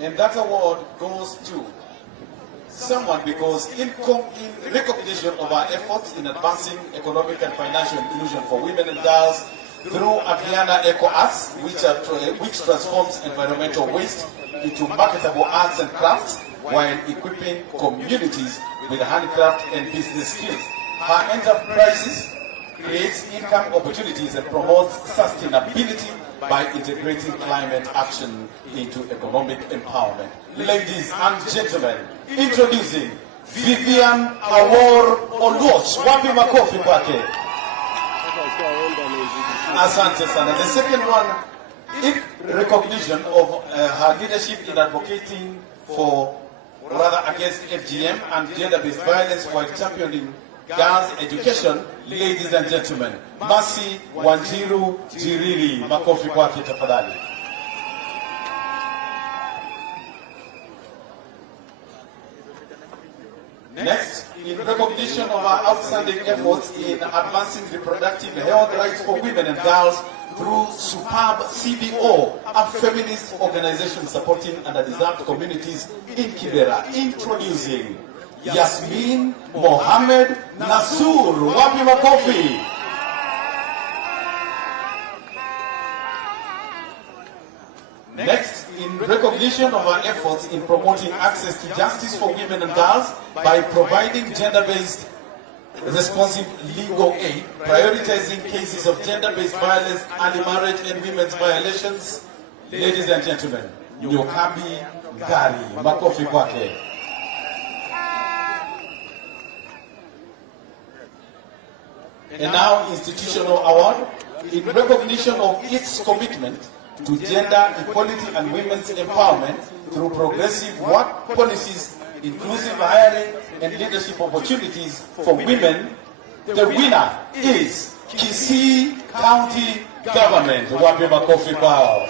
And that award goes to someone because in recognition of our efforts in advancing economic and financial inclusion for women and girls through Aviana Eco Arts, which transforms environmental waste into marketable arts and crafts while equipping communities with handicraft and business skills. Her enterprises creates income opportunities and promotes sustainability by integrating climate action into economic empowerment. Ladies and gentlemen, introducing Vivian Awor Oluoch. Wapi makofi kwake. Asante sana. The second one, in recognition of her leadership in advocating for, or rather against FGM and gender-based violence while championing girls' education, ladies and gentlemen, Mercy Wanjiru Jiriri. Makofi kwake tafadhali. Next, in recognition of our outstanding efforts in advancing reproductive health rights for women and girls through Superb CBO, a feminist organization supporting underdeserved communities in Kibera, introducing Yasmin Mohammed Nasur. Wapi makofi. Next, in recognition of our efforts in promoting access to justice for women and girls by providing gender-based responsive legal aid, prioritizing cases of gender-based violence, early marriage, and women's violations. Ladies and gentlemen, Nyokambi Gari, makofi kwake. And now, institutional award, in recognition of its commitment to gender equality and women's empowerment through progressive work policies, inclusive hiring, and leadership opportunities for women. The winner is Kisii County Government. Wape makofi kwao.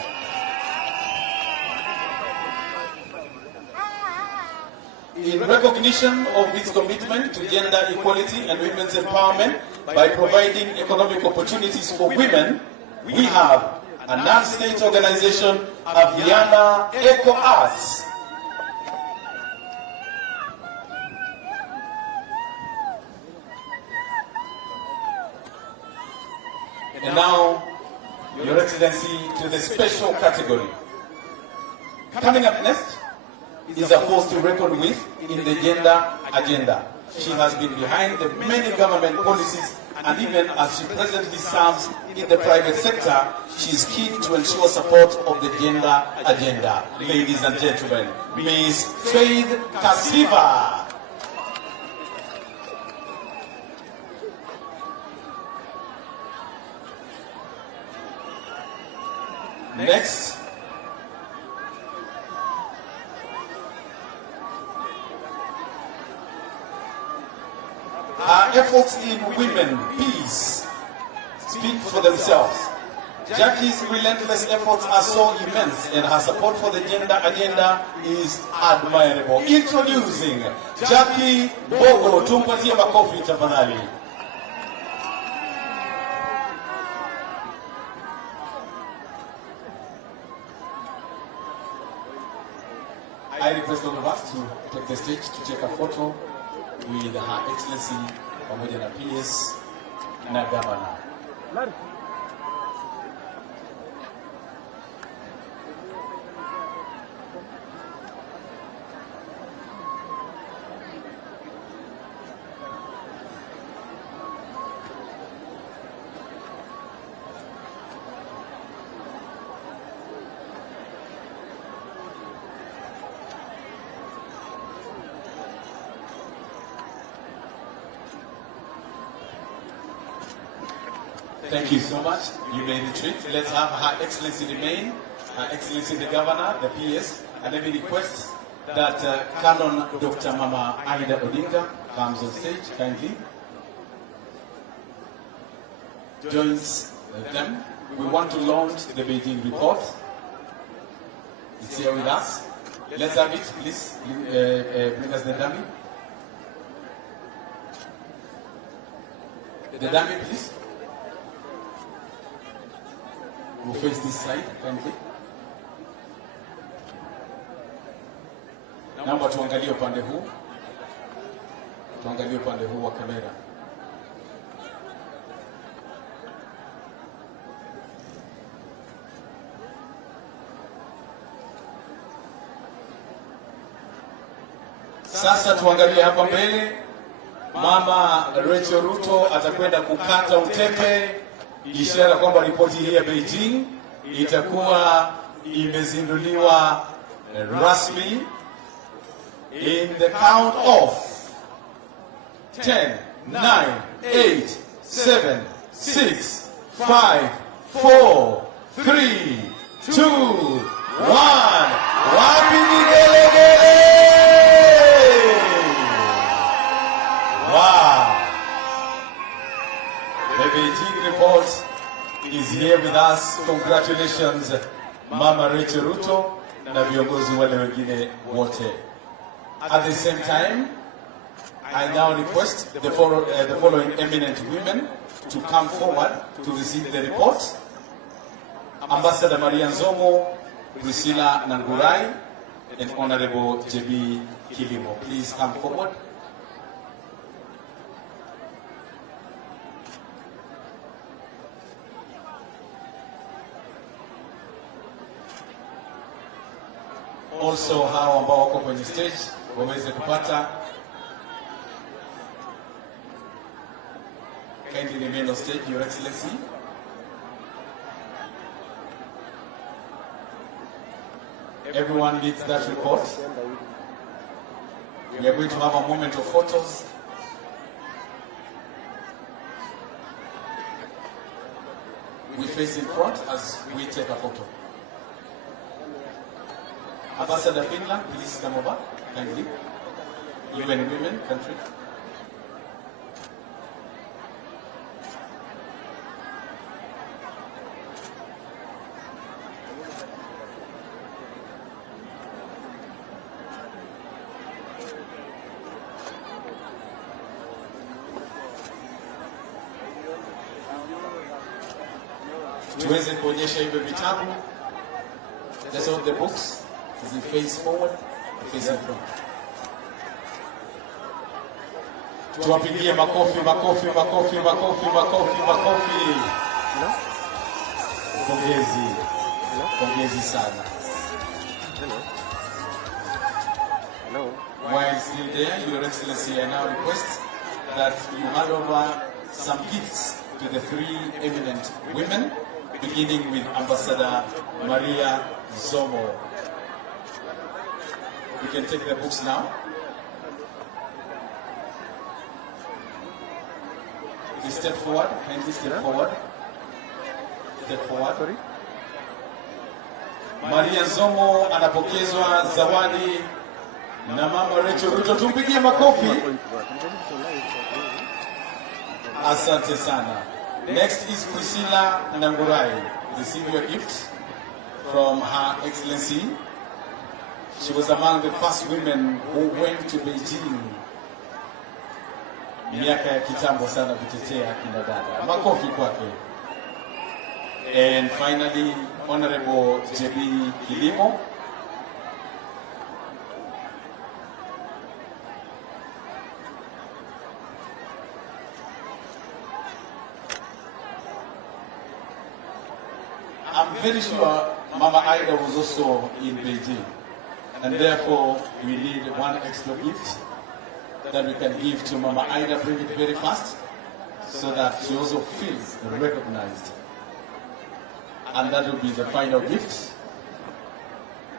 In recognition of its commitment to gender equality and women's empowerment by providing economic opportunities for women, we have a non-state organization, Aviana Eco Arts. And now, Your Excellency, to the special category. Coming up next is a force to reckon with in the gender agenda. She has been behind the many government policies, and even as she presently serves in the private sector, she is keen to ensure support of the gender agenda. Ladies and gentlemen, Ms. Faith Kasiva. Next, her efforts in women peace speak for themselves. Jackie's relentless efforts are so immense, and her support for the gender agenda is admirable. Introducing Jackie Bogo. Tumpatie makofi tafadhali. I request all of us to take the stage to take a photo with Her Excellency pamoja na PS na Governor. Thank you so much. You may retreat. Let's have Her Excellency remain, Her Excellency the Governor, the PS, and let me request that Canon Dr. Mama Aida Odinga comes on stage kindly, joins them. We want to launch the Beijing report. It's here with us. Let's have it, please. Bring us the dummy. The dummy, please. We'll face this side, kindly. Naomba tuangalie upande huu. Tuangalie upande huu wa kamera. Sasa tuangalie hapa mbele. Mama Rachel Ruto atakwenda kukata utepe, ishara kwamba ripoti hii ya Beijing itakuwa imezinduliwa rasmi. In the count of 10, 9, 8, 7, 6, 5, 4, 3, 2, 1. Wapi vigelegele? Wow. The Beijing report is here with us. Congratulations, Mama Rachel Ruto na viongozi wale wengine wote. At the same time, I now request the following eminent women to come forward to receive the report. Ambassador Maria Nzomo, Priscilla Nangurai, and Honorable J.B. Kilimo. Please come forward. Also hao ambao wako kwenye stage waweze kupata kindly remain on stage, Your Excellency. Everyone needs that report. We are going to have a moment of photos. We face in front as we take a photo. Ambassador Finland, please come over, kindly. You and women, country. Tuweze kuonyesha hivyo vitabu. That's all the books. As you face forward, face in front. Tuwapigie makofi, makofi, makofi, makofi, makofi, makofi. Pongezi. Pongezi sana. While still there, Your Excellency, I now request that you hand over some gifts to the three eminent women, beginning with Ambassador Maria Zomo. We can take the books now. Please step forward, kindly step forward. Step forward. Sorry. Maria Zomo anapokezwa zawadi na Mama Rachel Ruto. Tumpigie makofi. Asante sana. Next is Priscilla Nangurai. Receive your gift from Her Excellency. She was among the first women who went to Beijing. Miaka ya kitambo sana kutetea kina dada. Makofi kwake. And finally, Honorable JB Kilimo. I'm very sure Mama Ida was also in Beijing, and therefore we need one extra gift that we can give to Mama Ida. Bring it very fast so that she also feels recognized. And that will be the final gift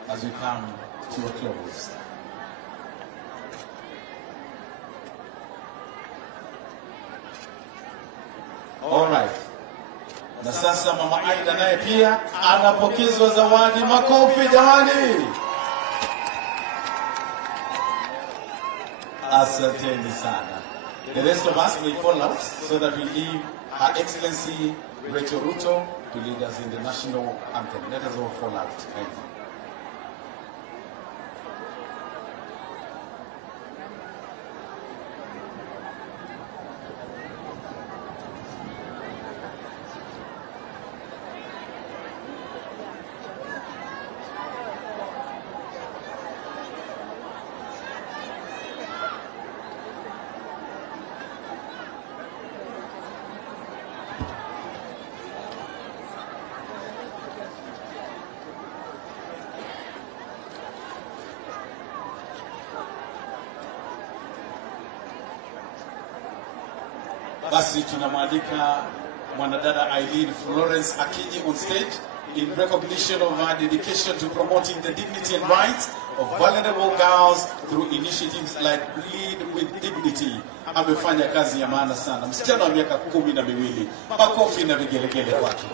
as we come to a close. All right. Na sasa Mama Aida naye pia anapokezwa zawadi. Makofi jamani. Asanteni sana. The rest of us will fall out so that we leave Her Excellency Rachel Ruto to lead us in the national anthem. Let us all fall out. Thank you. Basi tunamwalika mwanadada Eileen Florence Akinyi on stage in recognition of her dedication to promoting the dignity and rights of vulnerable girls through initiatives like Lead with Dignity. Amefanya kazi ya maana sana. Msichana wa miaka 12. Makofi na vigelegele kwake.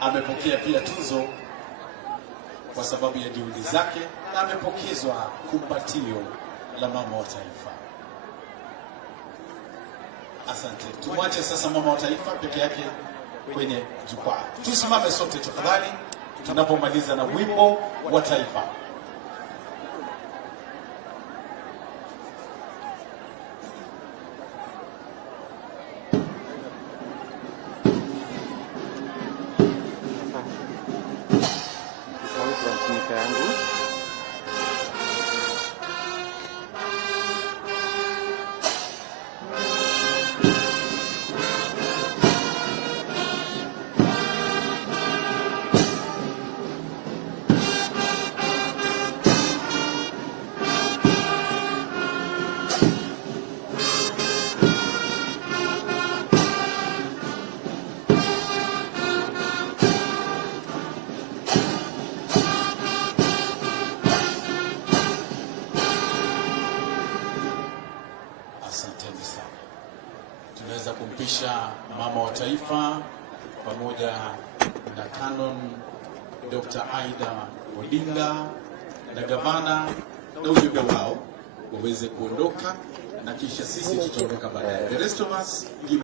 Amepokea pia tuzo kwa sababu ya juhudi zake na amepokezwa kumbatio la mama wa taifa. Asante. Tumwache sasa mama wa taifa peke yake kwenye jukwaa. Tusimame sote tafadhali tunapomaliza na wimbo wa taifa. tunaweza kumpisha mama wa taifa pamoja na Canon Dr. Aida Odinga na gavana na ujumbe wao waweze kuondoka, na kisha sisi tutaondoka baadaye. The rest of us